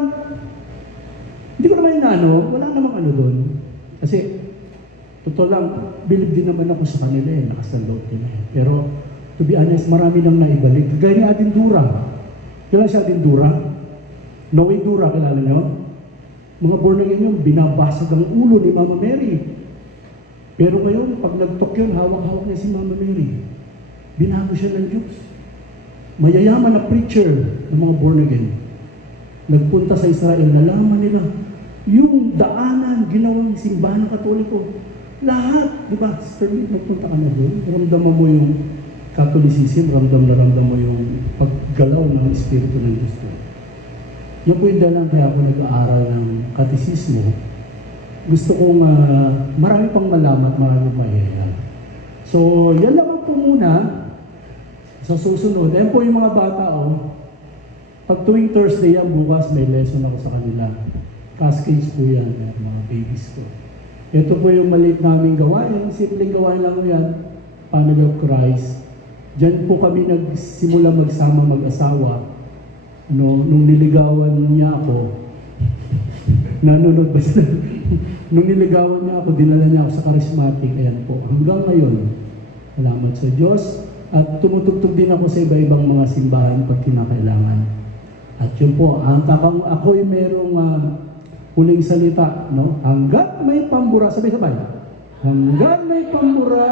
hindi ko naman wala namang doon. Kasi, totoo lang, believe din naman ako sa kanila nakasalood din Pero, to be honest, marami nang naibalik. Gaya ni Atin Dura. Kilala siya Atin Dura? Noe Dura, kilala niyo? Mga born again yun, binabasag ang ulo ni Mama Mary. Pero ngayon, pag nag-talk yun, hawak-hawak niya si Mama Mary. Binago siya ng Diyos. Mayayaman na preacher ng mga born again. Nagpunta sa Israel, nalaman nila yung daanan, ginawang simbahan ng Katoliko. Lahat, di ba? Sister, nagpunta ka na doon. Ramdaman mo yung Catholicism, ramdam mo yung paggalaw ng Espiritu ng Diyos. Yan po yung dalang kaya ako nag-aaral ng katisismo. Gusto kong marami pang malaman, marami pang mahihayag. So, yan lang po muna. Sa susunod, yan po yung mga bata, pag tuwing Thursday yan, bukas may lesson ako sa kanila. Cascades po yan, mga babies ko. Ito po yung maliit naming gawain, simpleng gawain lang yan, Family of Christ. Diyan po kami nagsimula magsama mag-asawa. Nung niligawan niya ako, nanonood ba sila? Nung niligawan niya ako, dinala niya ako sa charismatic. Ayan po, hanggang ngayon, salamat sa Diyos. At tumutugtog din ako sa iba-ibang mga simbahan pag kinakailangan. At yun po, ako'y merong huling salita, no? Hanggat may pambura, sabay-sabay. Hanggat may pambura,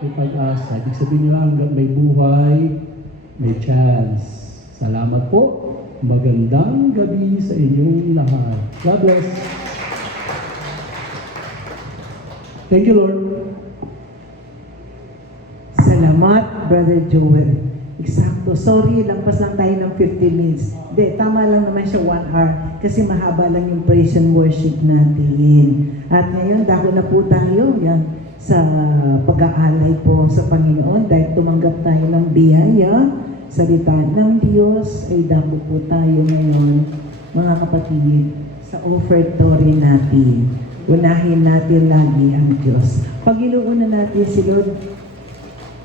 may pag-asa. Ibig sabihin nyo, hanggat may buhay, may chance. Salamat po. Magandang gabi sa inyong lahat. God bless. Thank you, Lord. Salamat, Brother Joel. Eksakto. Sorry, lampas lang tayo ng 15 minutes. Hindi, tama lang naman siya 1 hour kasi mahaba lang yung praise and worship natin. At ngayon, dako na po tayo yan sa pag-aalay po sa Panginoon dahil tumanggap tayo ng biyaya. Salita ng Diyos ay dako po tayo ngayon, mga kapatid, sa offertory natin. Unahin natin lagi ang Diyos. Pag-inuuna natin si Lord,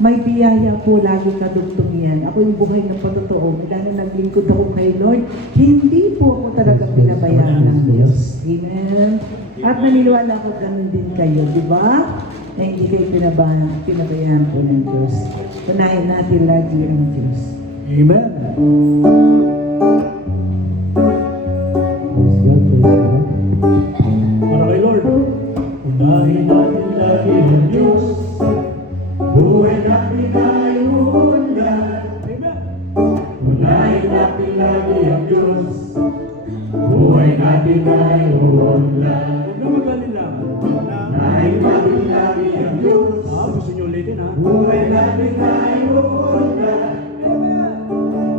may biyaya po lagi kadugtong yan. Ako yung buhay ng patotoo. Mula na naglingkod ako kay Lord, hindi po ako talaga pinabayaan ng Diyos. Amen? At naniniwala ko ganun din kayo, di ba? Na hindi kayo pinabayaan po ng Diyos. Unahin natin lagi ang Diyos. Amen. Praise God, praise God. Para kay Lord. Unahin natin lagi ang Diyos. Buhay natin ay uunlad. Amen. Unahin natin lagi ang Diyos. Buhay natin ay uunlad. Na magaling lang. Na'y lagi-lagi ang Diyos. Gusto niyo ulitin ha? Buhay natin ay uunlad.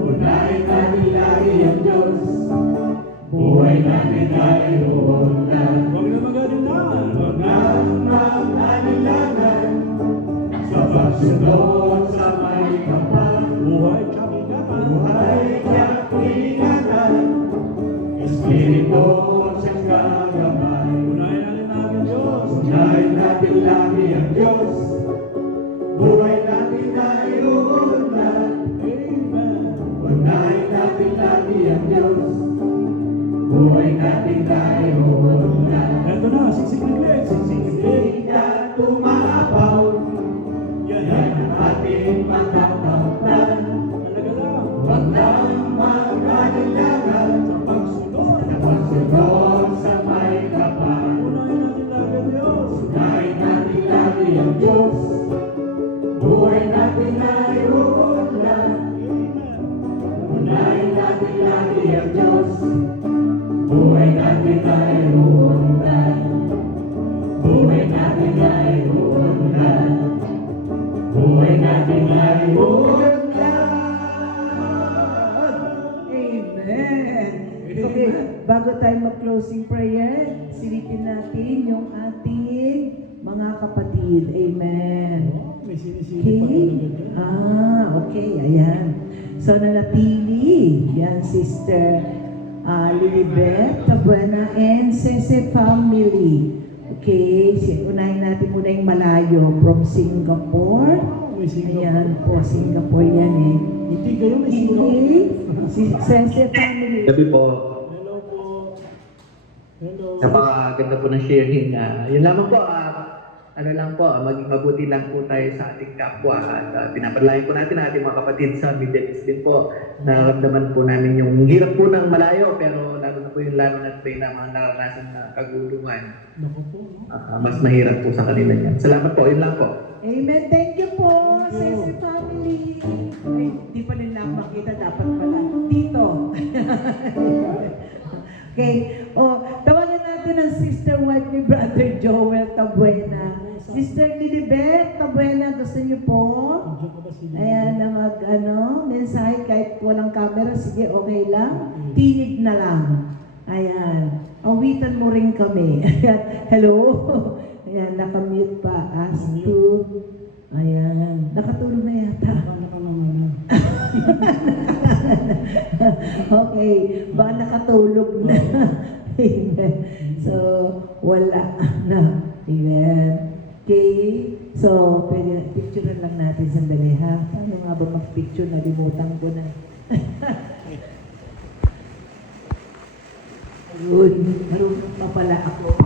Unahin natin lagi ang Diyos. Buhay natin ay uunlad. Huwag na magaling lang. Huwag nang mag-alilangan sa pagsunod sa may kapal. Buhay tsaka ingatan. Buhay at ingatan, Espiritu sa kagamay. Unahin natin lagi ang Diyos. Unahin natin lagi ang Diyos. Buhay natin ay uunlad. Amen. Unahin natin lagi ang Diyos. Buhay natin ay uunlad. Eto na, siksik na ulit. Siksik na ulit. Hindi ka tumapaw, Yan, yan yan. ang ating matataptan. Talaga lang. Huwag nang mag-alilangan Sa pagsunod. sa pagsunod sa may kapal. Unahin natin lagi ang Diyos. Unahin natin lagi ang Diyos. Buhay natin ay uunlad. Amen. Unahin natin lagi ang Diyos. Buhay natin ay uunlad. Buhay natin ay uunlad. Buhay natin ay uunlad. Amen. Okay, bago tayo mag-closing prayer, silipin natin yung ating mga kapatid. Amen. Oh, may sinisili pa Okay? talaga dyan. Okay, ayan. So, nanatili. Yan, Sister Lilibet Tabuena and Sese family. Okay, unahin natin muna yung malayo from Singapore. May Singapore. Ayan po, Singapore yan eh. Hindi kayo may Singapore. Okay, si Sese family. Gabi po. Hello po. Hello. Napakaganda po ng sharing. Yun lamang po, ano lang po, maging mabuti lang po tayo sa ating kapwa at pinapalayan po natin ang ating mga kapatid sa Middle East din po. Naramdaman po namin yung hirap po ng malayo pero lalo na po yung lalo na po yung mga naranasan na kaguluhan. Naku po. Mas mahirap po sa kanila yan. Salamat po, yun lang po. Amen. Thank you po, Sese family. Ay, di pa nila makita. Dapat pala. Dito. Okay. Tawagan natin ang sister wife ni Brother Joel Tabuena. Sister Lilibet Tabuena, gusto niyo po? Andiyan ka ba sila? Ayan, na mensahe kahit walang camera. Sige, okay lang. Tinig na lang. Ayan. Awitan mo rin kami. Ayan. Hello? Ayan, nakamute pa. Ask to. Ayan. Nakatulog na yata. Ano ka naman na? Okay. Baka nakatulog na. Amen. So, wala na. Amen. Okay. So, picture lang natin sandali ha. Paano nga ba mag-picture? Nalimutan ko na. Ayun. Marunong pa pala ako.